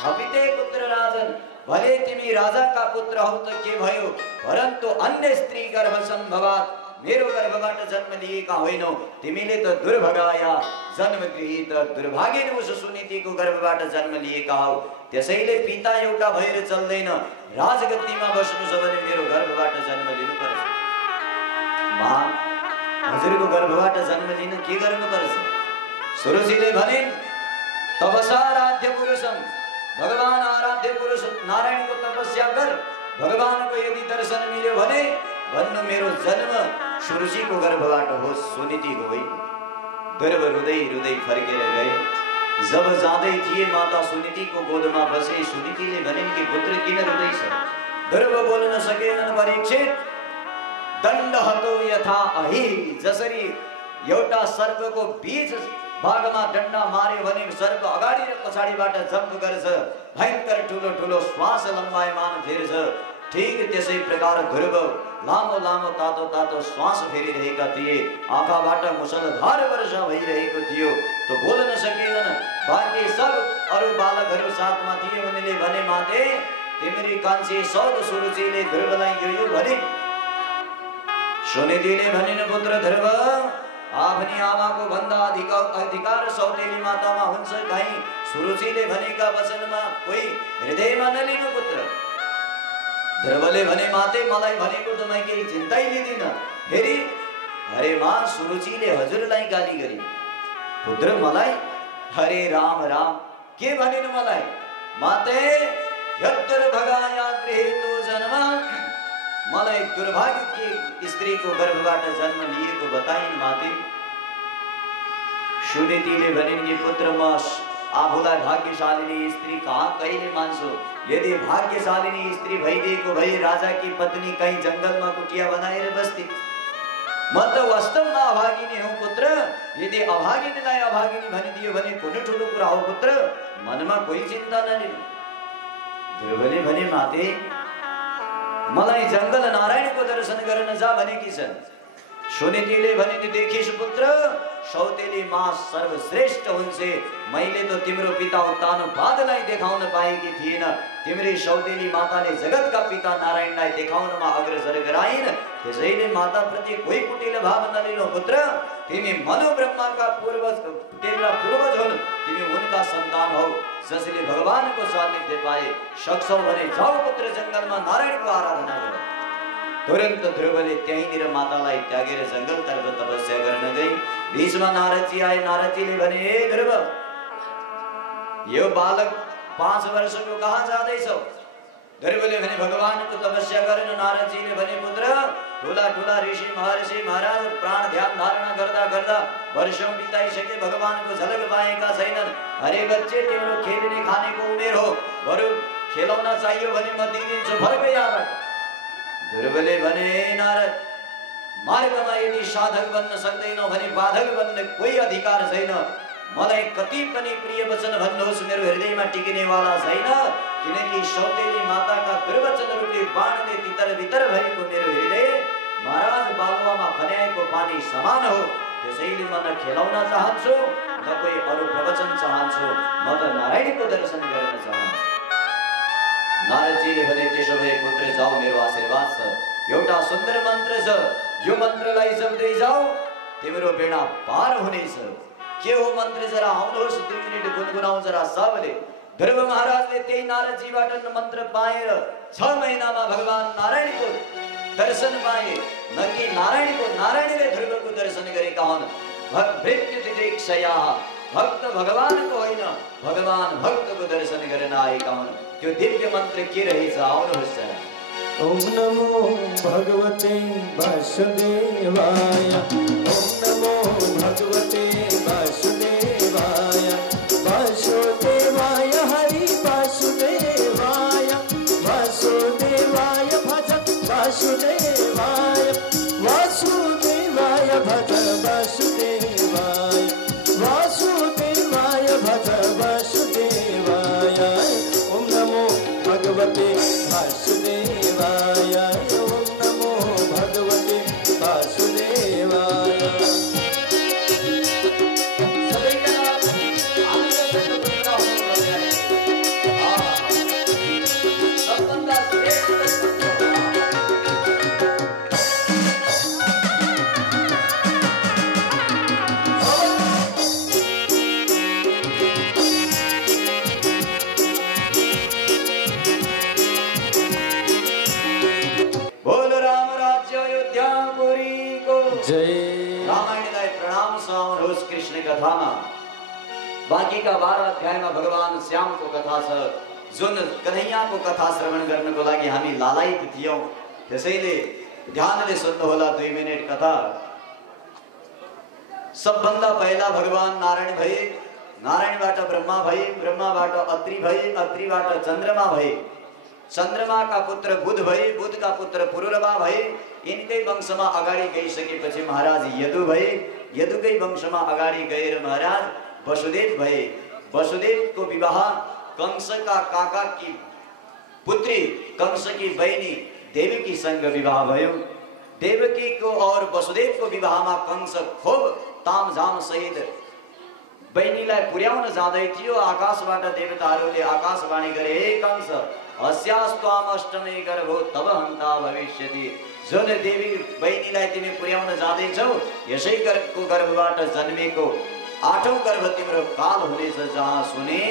अपिते पुत्र राजन, भले तिमी राजाका पुत्र हौ त के भयो, परन्तु अन्य स्त्री गर्भ सम्भवात् मेरो गर्भबाट जन्म लिएका होइनौ। तिमीले त दुर्भाग्या जन्म गृहीत दुर्भाग्यवश सुनीतिको गर्भबाट जन्म लिएका हौ। त्यसैले पिता एउटा भएर चल्दैन। राजगद्दीमा बस्नु छ भने मेरो गर्भबाट जन्म लिनुपर्छ। हजुरको गर्भबाट जन्म लिन के गर्नुपर्छ? सुरुचिले भनिन्, तपसाराध्य पुरुषम, भगवान आराध्य पुरुष नारायणको तपस्या गर। भगवानको यदि दर्शन मिल्यो भने भन्नु मेरो जन्म सुरुचिको गर्भबाट होस्, सुनीतिको होइन। ध्रुव रुँदै रुँदै फर्केर गए। जब जाँदै थिए माता सुनीतिको गोदमा बसे। सुनीतिले भनिन् कि पुत्र किन रुँदैछ? ध्रुव बोल्न सकेनन्। परीक्षित, दण्ड हतो यथा अहि, जसरी एउटा सर्पको बीच भागमा डन्डा मार्यो भने सर्प अगाडि र पछाडिबाट जम्प गर्छ, भयंकर ठुलो ठुलो श्वास लम्बायमान फेर्छ, ठीक त्यसै प्रकार ध्रुव लामो लामो तातो तातो श्वास फेरिरहेका थिए। आँखाबाट मुसलधार वर्षा भइरहेको थियो। तो बोल्न सकेनन्। बाँकी सब अरू बालकहरू साथमा थिए। उनले भने, माते तिम्री कान्छी सौद सुरुचिले ध्रुवलाई यो भने। सुनीतिले भनिन्, पुत्र ध्रुव, आफ्नी आमाको भन्दा अधिकार सौतेली मातामा हुन्छ। कहीँ सुरुचिले भनेका वचनमा कोही हृदयमा नलिनु पुत्र। ध्रुवले भने माते मलाई भनेको त म केही चिन्तै लिदिन। फेरि हरे माँ सुरुचिले हजुरलाई गाली गरी पुत्र मलाई हरे राम राम के भनिनु मलाई? माते यद्दुर्भगाया गृहीतो जन्म, मलाई दुर्भाग्य की स्त्रीको गर्भबाट जन्म लिएको बताइन् माते। सुनीतिले भनिन् कि पुत्र म आफूलाई भाग्यशालिनी स्त्री कहाँ कहिले मान्छु? यदि भाग्यशालिनी स्त्री भइदिएको भए राजा की पत्नी कहीं जंगल में कुटिया बनाएर बस्ती। म त वास्तवमा अभागिनी हूँ पुत्र। यदि अभागिनीलाई अभागिनी भनिदियो भने कुनै ठुलो कुरा हो पुत्र, मनमा कोही चिन्ता नलिनु। ध्रुवले भने माते मलाई जंगल नारायणको दर्शन गर्न जा भनेकी छन्। सुनीतिले भने देखिस् पुत्र, सौतेली माँ सर्वश्रेष्ठ हुन्छ। मैले तो तिम्रो पिता उत्तानपादलाई देखाउन पाएकी थिएन। तिम्री सौतेली माताले जगतका पिता नारायणलाई देखाउनमा अग्रसर गराइन्। त्यसैले माता प्रति कोही कुटिल भाव नलिनु पुत्र। तिमी मनु ब्रह्माका पूर्वज, तेरा पूर्वज हुन्। तिमी उनका सन्तान हौ जसले भगवानको सान्निध्य पाए। सक्छौ भने जाऊ पुत्र जंगलमा नारायणको आराधना गर। तुरंत ध्रुवले त्यहीँनिर मातालाई त्यागेर जंगलतर्फ तपस्या गर्न गई। बीचमा नारदजी आए। नारदजीले भने हे ध्रुव, यो बालक 5 वर्षको कहाँ जाँदैछौ? ध्रुवले भने भगवानको तपस्या गर्न। नारदजीले भने पुत्र, ठुला ठुला ऋषि महर्षि महाराज प्राण ध्यान धारणा गर्दा गर्दा वर्षौं बिताइसके, भगवानको झलक पाएका छैनन्। अरे बच्चे, तिम्रो खेल्ने खानेको उमेर हो, बरु खेलाउन चाहियो भने म दिइदिन्छु, फर्क यहाँबाट। ध्रुवले भने नारद, मार्गमा यदि साधक बन्न सक्दैनौ भने बाधक बन्न कोही अधिकार छैन। मलाई कति पनि प्रिय वचन भन्नुहोस्, मेरो हृदयमा टिक्नेवाला छैन। किनकि सौतेली माताका दुर्वचन रूपी बाणले तितर बितर भएको मेरो हृदय महाराज बालुवामा खन्याएको पानी समान हो। त्यसैले म न खेलाउन चाहन्छु न कोही अरू प्रवचन चाहन्छु, म त नारायणको दर्शन गर्न चाहन्छु। नारदजीले भने त्यसो भए पुत्र जाऊ, मेरो आशीर्वाद छ। एउटा सुन्दर मन्त्र छ, यो मन्त्रलाई जप्दै जाऊ, तिम्रो बेडा पार हुनेछ। के हो मन्त्र? जरा आउनुहोस्, 2 मिनेट गुनगुनाऊ जरा सबले। ध्रुव महाराजले त्यही नारदजीबाट मन्त्र पाएर 6 महिनामा भगवान नारायणको दर्शन पाए। न कि नारायणले ध्रुवको दर्शन गरेका हुन्। भक्तिदिक्षया, भक्त भगवानको होइन, भगवान भक्तको दर्शन गर्न आएका हुन्। त्यो दिव्य मन्त्र के रहेछ? आउनुहोस् जरा। ओम नमो भगवते वासुदेवाय, ओम नमो भगवते वासुदेवाय, वासुदेवाय हरि वासुदेवाय, वासुदेवाय भज वासुदेवाय, वासुदेवाय भज वासुदेवाय, वासुदेवाय भज वासुदेवाय। ओम नमो भगवते वासुदेवाय, ओम नमो भगवते वासुदेवाय। कृष्ण कथामा बाँकीका 12 अध्यायमा भगवान श्यामको कथा छ, जुन कन्हैयाको कथा श्रवण गर्नको लागि हामी लालायित थियौं। त्यसैले ध्यानले सुन्नुहोला 2 मिनेट कथा। सबभन्दा पहिला भगवान नारायण भए, नारायणबाट ब्रह्मा भए, ब्रह्माबाट अत्रि भए, अत्रिबाट चन्द्रमा भए, चन्द्रमाका पुत्र बुध भए, बुधका पुत्र पुरुरवा भए। यिनकै वंशमा अगाडि गइसकेपछि महाराज यदु भए, यदुकै वंशमा अगाडि गएर महाराज वसुदेव भए। वसुदेवको विवाह कंसका काका की पुत्री, कंस की बहिनी देवकीसँग विवाह भयो। देवकीको और वसुदेवको विवाहमा कंस खूब तामझाम सहित बहिनीलाई पुर्याउन जाँदै थियो। आकाशबाट देवताहरूले आकाशवाणी गरे, हे कंस, अस्यास्त्वाम अष्टमे गर्भो तब हन्ता भविष्यति। जुन देवी बहिनीलाई तिमी पुर्याउन जाँदैछौ, यसै गर्भको गर्भबाट जन्मेको आठौं गर्भ तिम्रो काल हुनेछ जहाँ सुने।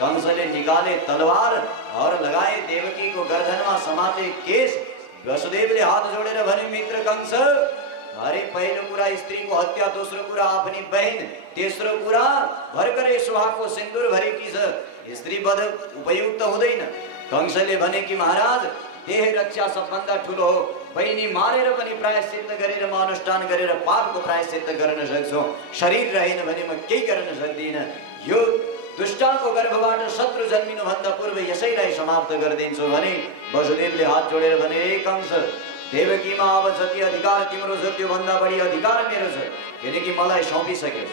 कंसले निकाले तलवार और लगाए देवकी को गर्दनमा समाते केस। वसुदेवले हात जोडेर भने मित्र कंस, अरे पहिलो कुरा स्त्रीको हत्या, दोस्रो कुरा आफ्नी बहन, तेस्रो कुरा भर्खरै सुहाको सिन्दूर भरेकी छ, स्त्री वध उपयुक्त हुँदैन। कंसले भने कि महाराज देह रक्षा सबभन्दा ठुलो हो, बहिनी मारेर पनि प्रायश्चित्त गरेर म अनुष्ठान गरेर पापको प्रायश्चित्त गर्न सक्छु, शरीर रहेन भने म केही गर्न सक्दिनँ। यो दुष्टको गर्भबाट शत्रु जन्मिनु भन्दा पूर्व यसैलाई समाप्त गरिदिन्छु भने वसुदेवले हात जोडेर भने, हे कंस, देवकीमा अब जति अधिकार तिम्रो छ त्यो भन्दा बढी अधिकार मेरो छ, किनकि मलाई सौंपिसक्यो।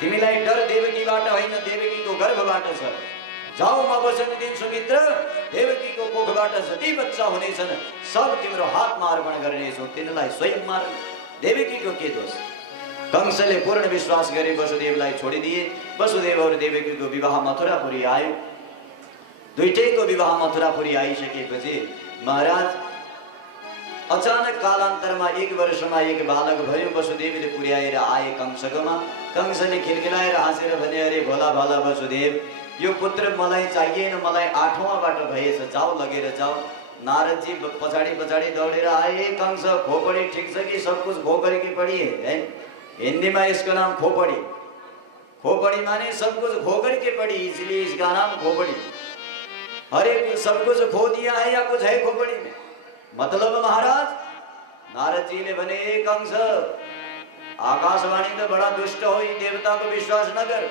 तिमीलाई डर देवकीबाट होइन, देवकीको गर्भबाट छ। जाऊ, म वचन दिन्छु मित्र, देवकीको कोखबाट जति बच्चा हुनेछन् सब तिम्रो हातमा अर्पण गर्नेछौ, तिनीलाई स्वयं मार। देवकीको के दोष? कंसले पूर्ण विश्वास गरे वसुदेवलाई छोडिदिए। वसुदेव और देवकीको विवाह मथुरापुरी आयो। दुईटैको विवाह मथुरापुरी आइसकेपछि महाराज अचानक कालान्तरमा 1 वर्षमा एक बालक भयो। वसुदेवले पुर्याएर आए कंसकोमा। कंसले खिलखिलाएर हाँसेर भने, अरे भोला भाला वसुदेव, यो पुत्र मलाई चाहिएन, मलाई 8औँबाट भएछ, जाऊ लगेर जाऊ। नारदजी पछाडि पछाडि दौडेर आए। कंस, खोपड़ी ठीक छ कि सब कुछ खोपड़ी की पड़ी है? हिंदी में इसका नाम खोपड़ी। खोपड़ी माने सब कुछ खोकर के पड़ी, इसलिए इसका नाम खोपड़ी। अरे सब कुछ खो दिया है या कुछ है खोपड़ी में? मतलब महाराज, नारद जी ने बने, कंस, आकाशवाणी तो बड़ा दुष्ट हो, देवता को विश्वास न कर।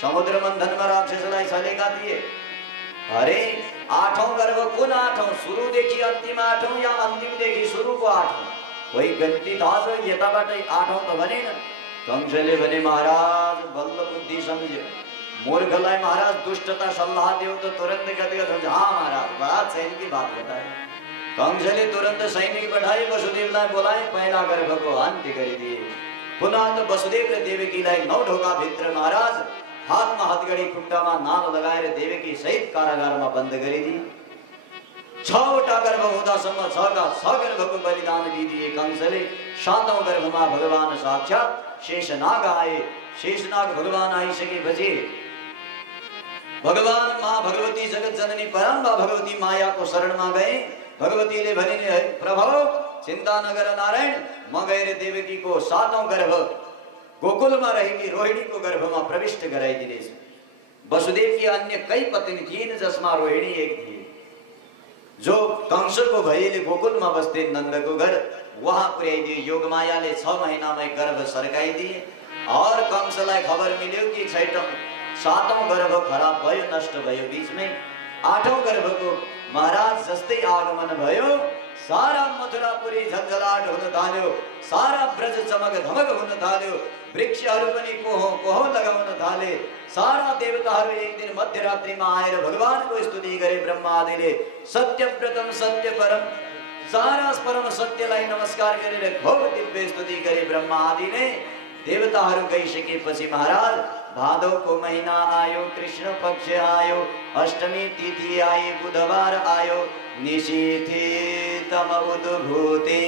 समुद्र मंथन में राक्षसलाई छलेका थिए। अरे 8औं गर्भ कुन 8औं? सुरुदेखि अन्तिम 8औं या अन्तिमदेखि सुरुको 8औं? कोही गन्ती थाहा छ? यताबाट 8औं त भनेन। कंसले भने, महाराज बल्ल बुद्धि सम्झ्यो, मूर्खलाई महाराज दुष्टता सल्लाह देऊ तो तुरंत गदगद हो जा। हाँ महाराज, बड़ा सैनिक की बात बताए। कंसले तुरंत सैनिक पठाए, वसुदेवलाई बोलाए, पहला गर्भको अन्त्य गरिदिए। पुनः त वसुदेव र देवकीलाई 9 ढोका भित्र महाराज हातमा हतगडी खुट्टामा नाल लगाएर देवकी सहित कारागारमा बन्द गरिदिए। 6वटा गर्भ हुँदासम्म 6 गर्भको बलिदान दिदिए कंसले। 7औं गर्भमा भगवान साक्षात शेषनाग आए। शेषनाग भगवान आइसकेपछि भगवान माँ भगवती जगत जननी परम्बा भगवती माया को शरण में गए। भगवतीले भने, प्रभु चिंता नगर नारायण, म गएर देवकी को 7औं गर्भ गोकुल में रहेगी रोहिणी को गर्भ में प्रविष्ट गराइदिनेछु। वसुदेव की अन्य कई पत्नी थिएन जसमा रोहिणी एक थिए। जो कंस को भयले गोकुल में बस्थे नंद को घर, वहां पुर्याइदिए। योग मायाले 6 महीना में गर्भ सर्काइदिए। और कंसलाई खबर मिल्यो कि 7औं गर्भ खराब भयो, नष्ट भयो। बीच में 8औं गर्भ को महाराज जस्तै आगमन भयो, सारा मथुरापुरी झलझलाट हुन थाल्यो, सारा ब्रज चमक धमक हुन थाल्यो, वृक्षहरू पनि कोहो कोहो लगाउन थाले। सारा देवताहरू एक दिन मध्यरात्रिमा आएर भगवानको स्तुति गरे। ब्रह्मा आदिले सत्यव्रतम सत्य परम, सारा परम सत्यलाई नमस्कार गरेर खूब दिव्य स्तुति गरे ब्रह्मा आदिले। देवताहरू गइसकेपछि महाराज भादौ को महीना आयो, कृष्ण पक्ष आयो, अष्टमी तिथि आई, बुधबार आयो, निशीथे तम उद्भूते।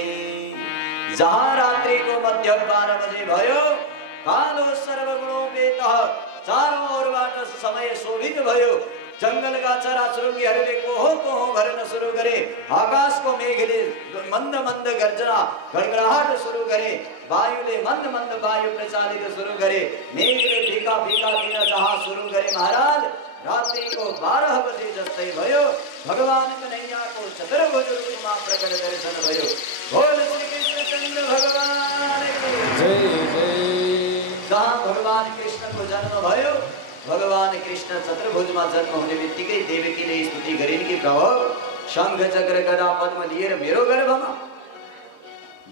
जहाँ रात्रि को मध्य 12 बजे भयो, कालो सर्वगुणोपेतः, चारों ओरबाट समय शोभित भयो। जंगलका चराचुरुङ्गीहरूले कोहो कोहो भर्न सुरु गरे। आकाशको मेघले मन्द मन्द गर्जना गडगडाहट सुरु गरे। वायुले मन्द मन्द वायु प्रचालित सुरु गरे। मेघले फीका फीका दिन जहाँ सुरु गरे। महाराज रात्रि को 12 बजे जस्तै भयो। भगवान कन्हैयाको चतुर्भुज रूपमा प्रकट दर्शन भयो। बोल श्री कृष्ण चन्द्र भगवान की जय जय। जहाँ भगवान कृष्ण को जन्म भयो, भगवान कृष्ण चतुर्भुजमा जन्म हुने बित्तिकै देवकीले स्तुति गरिन् कि प्रभु शंख चक्र गदा पद्म लिएर मेरो गर्भमा,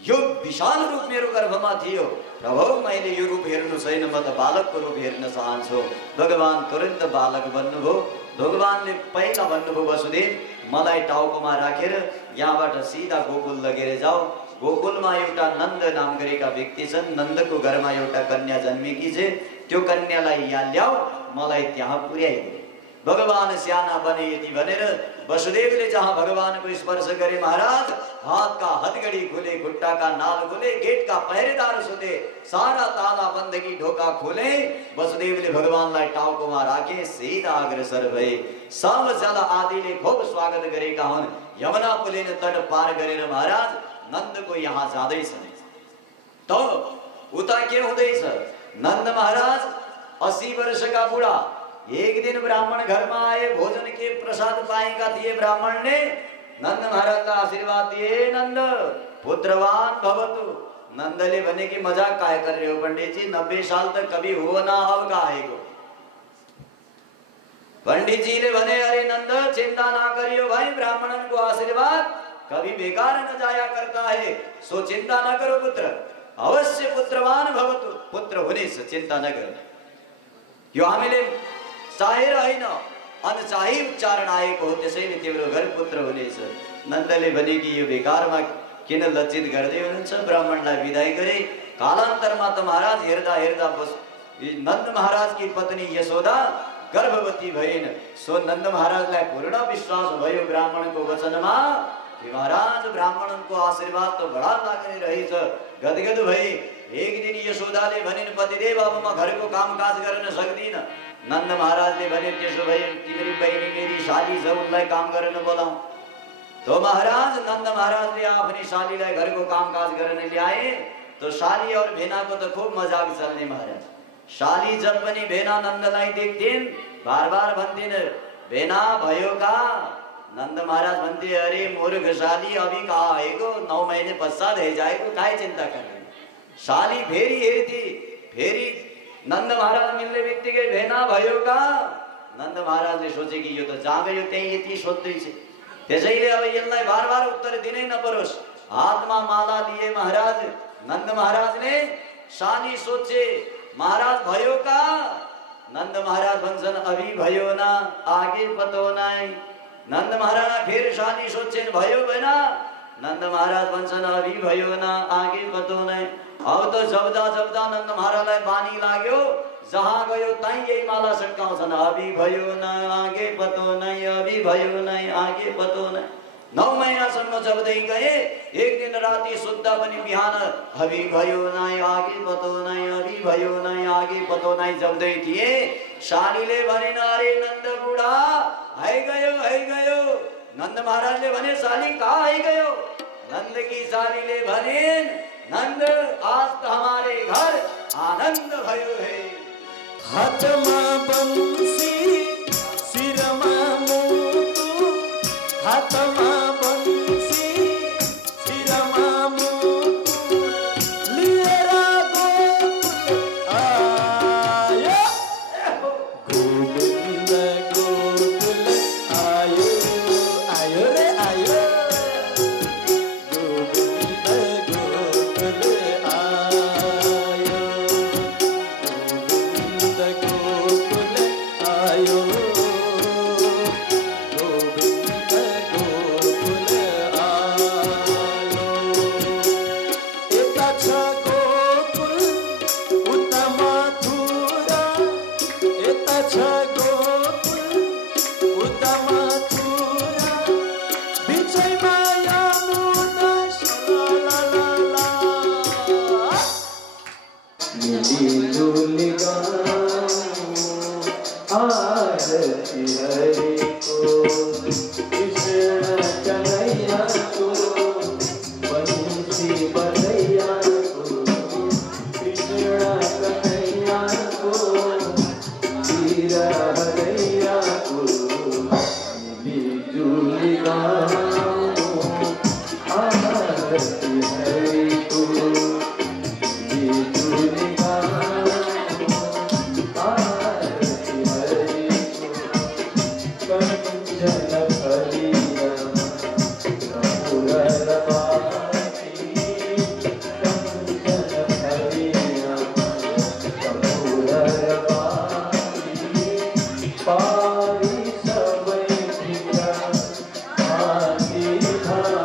यो विशाल रूप मेरो गर्भमा थियो। प्रभु मैले यो रूप हेर्नु छैन, म त बालकको रूप हेर्न चाहन्छु। भगवान तुरन्त बालक बन्नुभयो। भगवानले पहिला भन्नुभयो, वसुदेव मलाई टाउकोमा राखेर यहाँबाट सिधा गोकुल लगेर जाऊ। गोकुलमा एउटा नन्द नाम गरेका व्यक्ति छन्। नन्दको घरमा एउटा कन्या जन्मेकी छ। त्यो कन्यालाई यहाँ ल्याऊ, मलाई त्यहाँ पुर्याइदिए। भगवान साना बने यति भनेर वसुदेवले जहाँ भगवान को स्पर्श करे महाराज, हाथ का हथकड़ी खुले, घुट्टा का नाल खुले, गेट का पहरेदार सुते, सारा ताला बंद की ढोका खोले। वसुदेवले भगवानलाई टाउकोमा राखे सीधा अग्रसर भए। सब जल आदिले खूब स्वागत गरेका हुन्। यमुना पुलिने तट पार गरेर महाराज नन्दको यहाँ जाँदैछ। तो उता के हुँदैछ? नंद महाराज 80 वर्ष का बूढ़ा एक दिन ब्राह्मण घर में आए, भोजन के प्रसाद पाएगा दिए। ब्राह्मण ने नंद महाराज का आशीर्वाद दिए, नंद पुत्रवान भवतु। नंदले बने की मजाक काय कर रहे हो पंडित जी, 90 साल तक कभी हुआ ना, अब का आएगो। पंडित जी ने बने अरे नंद चिंता ना करियो भाई, ब्राह्मणन को आशीर्वाद कभी बेकार न जाया करता है, सो चिंता न करो पुत्र, अवश्य पुत्रवान भवतु। पुत्र होने से चिंता न करो। यो हामीले चाहेर होइन, अनचाही उच्चारण आएको हो, त्यसैले तिम्रो घर पुत्र हुनेछ। नन्दले भने कि यो बेकारमा किन लज्जित गर्दै हुनुहुन्छ? ब्राह्मणलाई विदाई गरे। कालान्तरमा त महाराज हेर्दा हेर्दा नन्द महाराज की पत्नी यशोदा गर्भवती भइन्। सो नन्द महाराजलाई पूर्ण विश्वास भयो ब्राह्मणको वचनमा कि महाराज ब्राह्मणको आशीर्वाद त बडा लाग्ने रहेछ। गदगद भई एक दिन यशोदाले भनिन्, पतिदेव अब म घरको कामकाज गर्न सक्दिन। नन्द महाराजले भने त्यसो भए तिम्री बहिनी मेरी शाली छ, उनलाई काम गर्न बोलाऊ। तो महाराज नन्द महाराजले आफ्नी शालीलाई घरको कामकाज गर्न ल्याए। तो शाली और भेना को तो खूब मजाक चल्ने महाराज। शाली जब पनि भेना नन्दलाई देख्थिन् बार बार भन्थिन्, भेना भयो का? नंद महाराज भन्थे, अरे मूर्ख शाली अभी कहाँ आएको, 9 महीने पश्चात है जाएको, काय चिंता कर रहे? शाली फेरि हेर्थी, फेरि नंद महाराज मिल्ने बित्तिकै भेना भयो का? नंद महाराजले सोचे कि यो त जहाँ गयो त्यही यति सोध्दैछ, त्यसैले अब यसलाई बार बार उत्तर दिनै नपरोस्। हातमा माला लिए महाराज। नंद महाराजले शाली सोचे, महाराज भयो का? नंद महाराज भन्छन्, अभी भयो ना, आगे पतो नै। नंद महाराज फिर शाली सोचेन, भयो भएन? नंद महाराज भन्छन्, अभी भयो ना, आगे पतो नै। अब तो जब्दा जब्दा नंद महाराजलाई बानी लाग्यो, जहाँ गयो तहीँ यही माला सट्काउँछन्, अभी भयो न, आगे पतो नै, अभी भयो नै, आगे पतो नै। 9 महिनासम्म जब्दै गए। एक दिन राति सुत्दा पनि बिहान अभी भयो नै, आगे पतो नै, अभी भयो नै, आगे पतो नै जब्दै थिए। शालीले भनिन्, अरे नन्द बुढा आइ गयो, आइ गयो। नंद महाराजले भने, शाली कहाँ आइ गयो? नंद की शालीले भनिन्, नंद आज तो हमारे घर आनंद भयो है। हाथमा बंसी सिरमा मुटु, हाथमा बंसी सिरमा मुटु, लिएर गोकुल आयो, गोविन्द गोकुल आयो, आयो रे आयो, गोविन्द गोकुल आयो, गोविन्द गोकुल आयो, गोविन्द गोकुल आयो। यता छ गोकुल उता मथुरा, यता छ गोकुल उता मथुरा, बिचैमा यमुना सलालाला। मिली-जुली गाऊं आरती हरि को, कृष्ण कन्हैया को, बंसी बधैया को, कृष्ण कन्हैया को, वीर हरैया को। मिली-जुली गाऊं आरती हरि को, मिली-जुली गाऊं आरती हरि को। कंचन फलिया कपूर बाती, कंचन फलिया कपूर बाती, पारी सबै भित्र भांति भांति,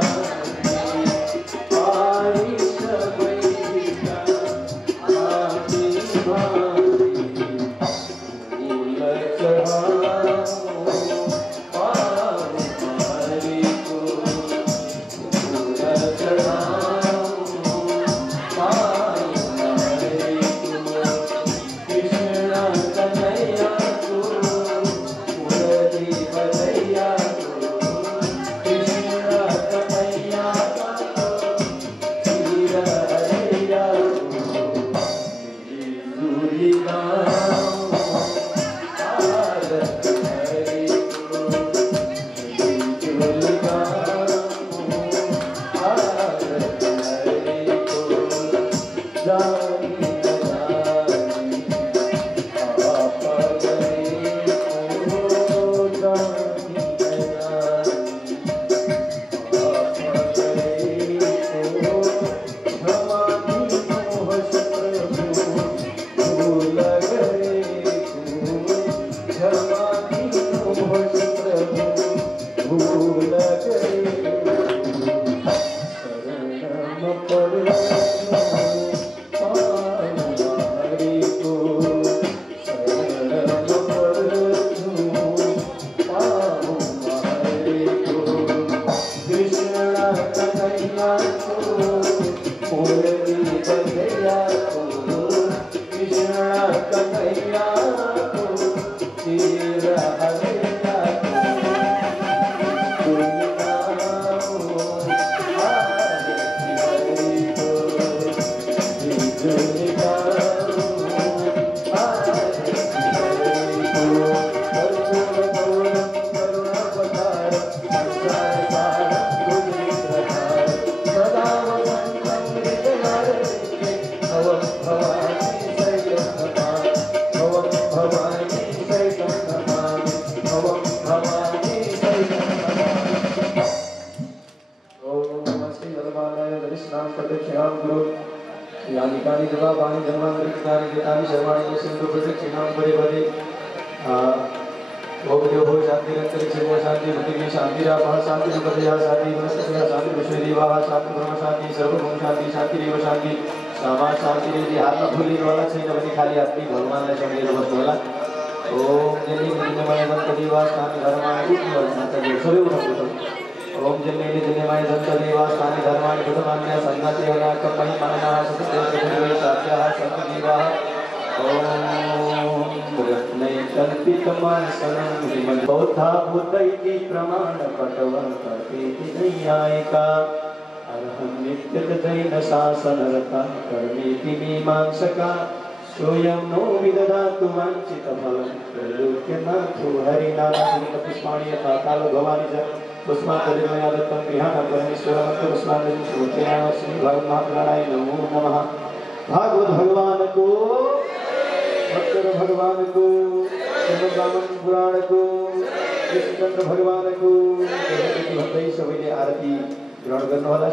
स्वयं नो विदधातु वाञ्छितफलं त्रैलोक्यनाथो हरिनारायणपुष्पाणि यथा काल भवानि च पुष्पाञ्जलिर्मया दत्तं गृहाणां परमेश्वरमत्र पुष्पाञ्जलिं समर्पयामि। श्री भगवन्नारायणाय नमो नमः। भागवत भगवान को, भक्तर भगवान को, श्रीमद् रामायण पुराण को, कृष्णचंद्र भगवान को भक्तै सबैले आरती ग्रहण गर्नुहोला।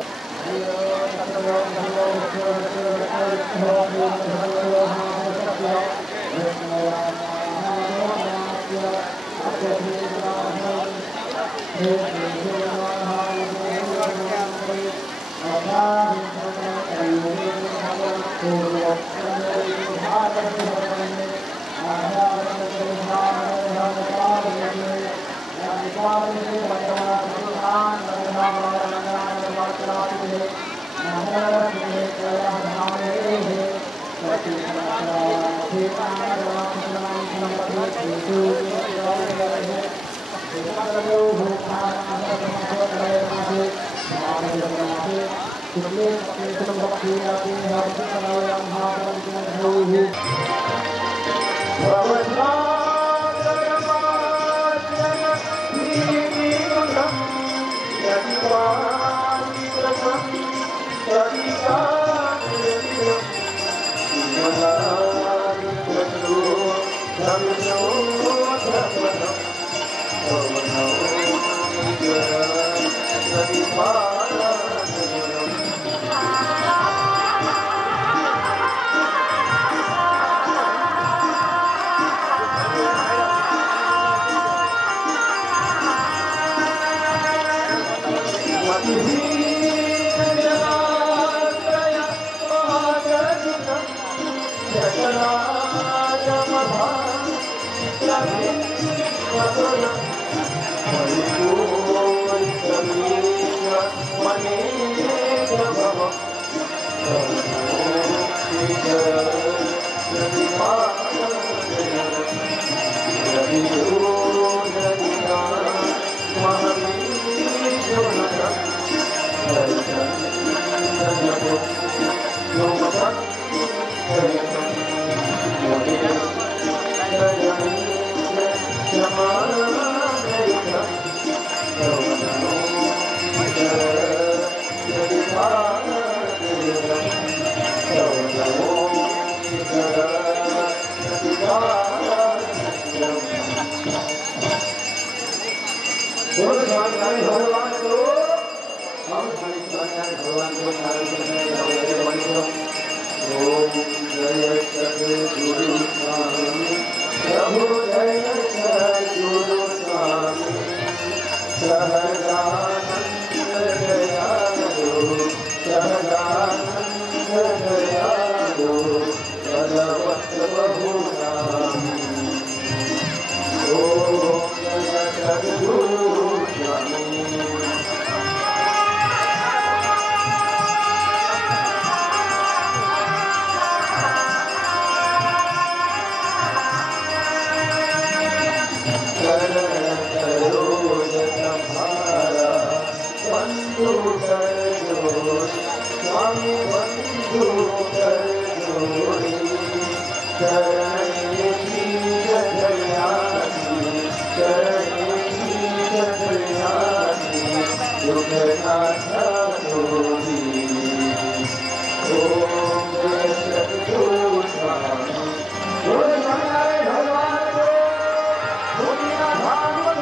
बंधु कर जोड़ी स्वामी बंधु कर जोड़ी चरण की जगयासी चरण की जगयासी दुख नाथा जोड़ी ओम जय सद्गुरु स्वामी बोले स्वामीनारायण भगवान को दुनिया धाम को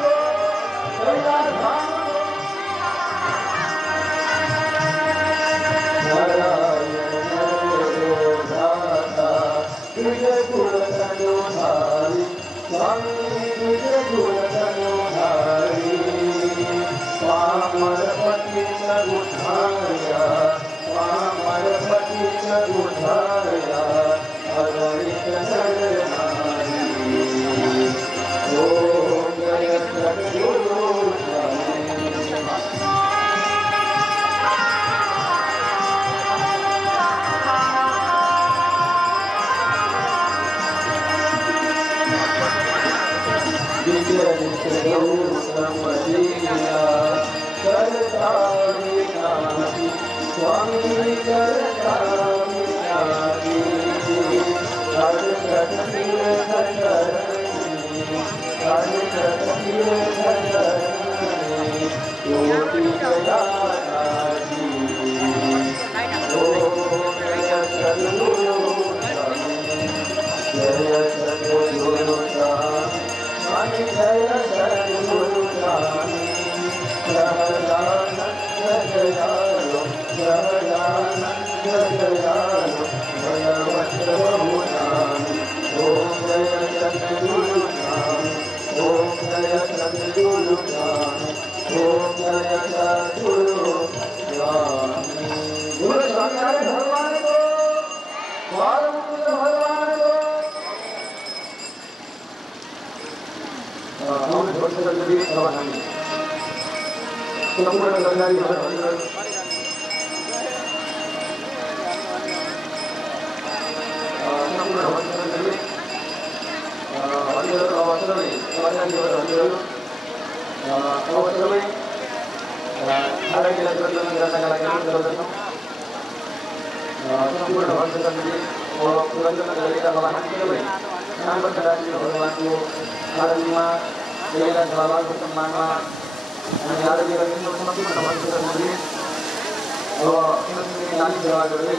कैलाश धाम को नारायण दाता तुझ गुण अनुधारी स्वामी तुझ गुण अनुधारी पामर पतित उद्धारया पामर पतित उद्धारया अगणित नर नारी ओम जय सद्गुरु स्वामी विजय गौतमलीला करता विनाशी स्वामी करता विनाशी हर तीर धरणी हर तीर धरणी कोटि दयानाजी ओम जय सद्गुरु स्वामी जय सद्गुरु स्वामी जय सद्गुरु स्वामी सहजानंद दयालो सहजानंद दयालो भगवत बहुनामी ओम जय सद्गुरु स्वामी ओम जय सद्गुरु स्वामी ओम जय सद्गुरु स्वामी गुरु स्वामीनारायण भगवान को वारुमुकुंद भगवान को हम छोटे छोटे भी प्रवाह संपूर्ण गंगारी भगवान संपूर्ण भगवान के हरिहर अवसर में गंगारी हरिहर अवसर में सारे के लक्ष्य में करने का लक्ष्य करते हैं संपूर्ण भगवान के और पुरंदर नगरी का भगवान के में नाम पर भगवान को आराधना लेला भगवान को सम्मान आणि आरोग्य केंद्र समर्पित समाजसेवा मंडळी इनकी नानी सेवा करते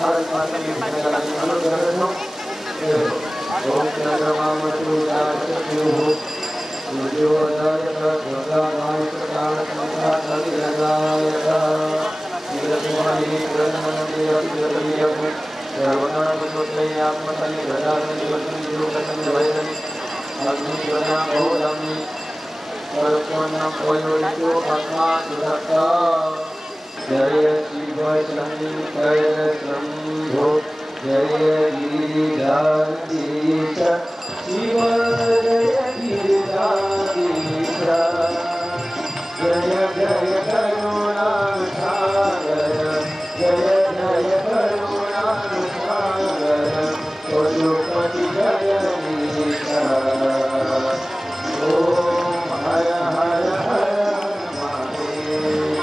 भारत माता की सेवा करते अनुरोध करते हैं ओम चंद्रमामतु दासत्यो उद्योदायत भगवानाय प्रदानकमता सदिरदायत निरतिमहि प्रदानमते अतिरतियम सर्वनामसोत्रयात्मतनि प्रदाननि वचनि लोकसं वैदनि अग्निज्वलना बहुलम्नि सर्वोन्नम वयोरितो आत्मा सुधत्ता जय शिव शंकर शंभो जय गिरिजाधीश शिव जय गिरिजाधीश जय जय करुणासागर जय जय करुणासागर पशुपति जय नीता ओम हर हर हर महादेव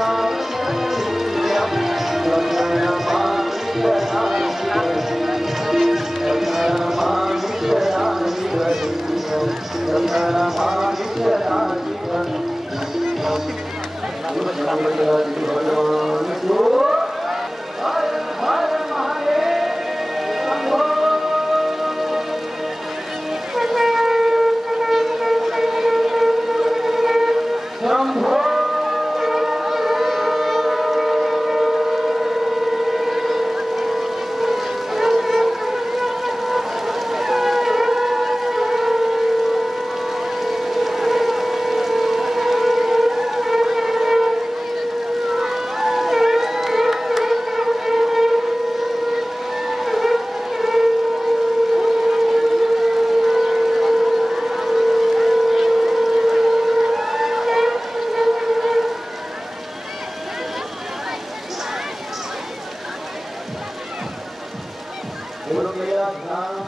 Thank you. ध्यान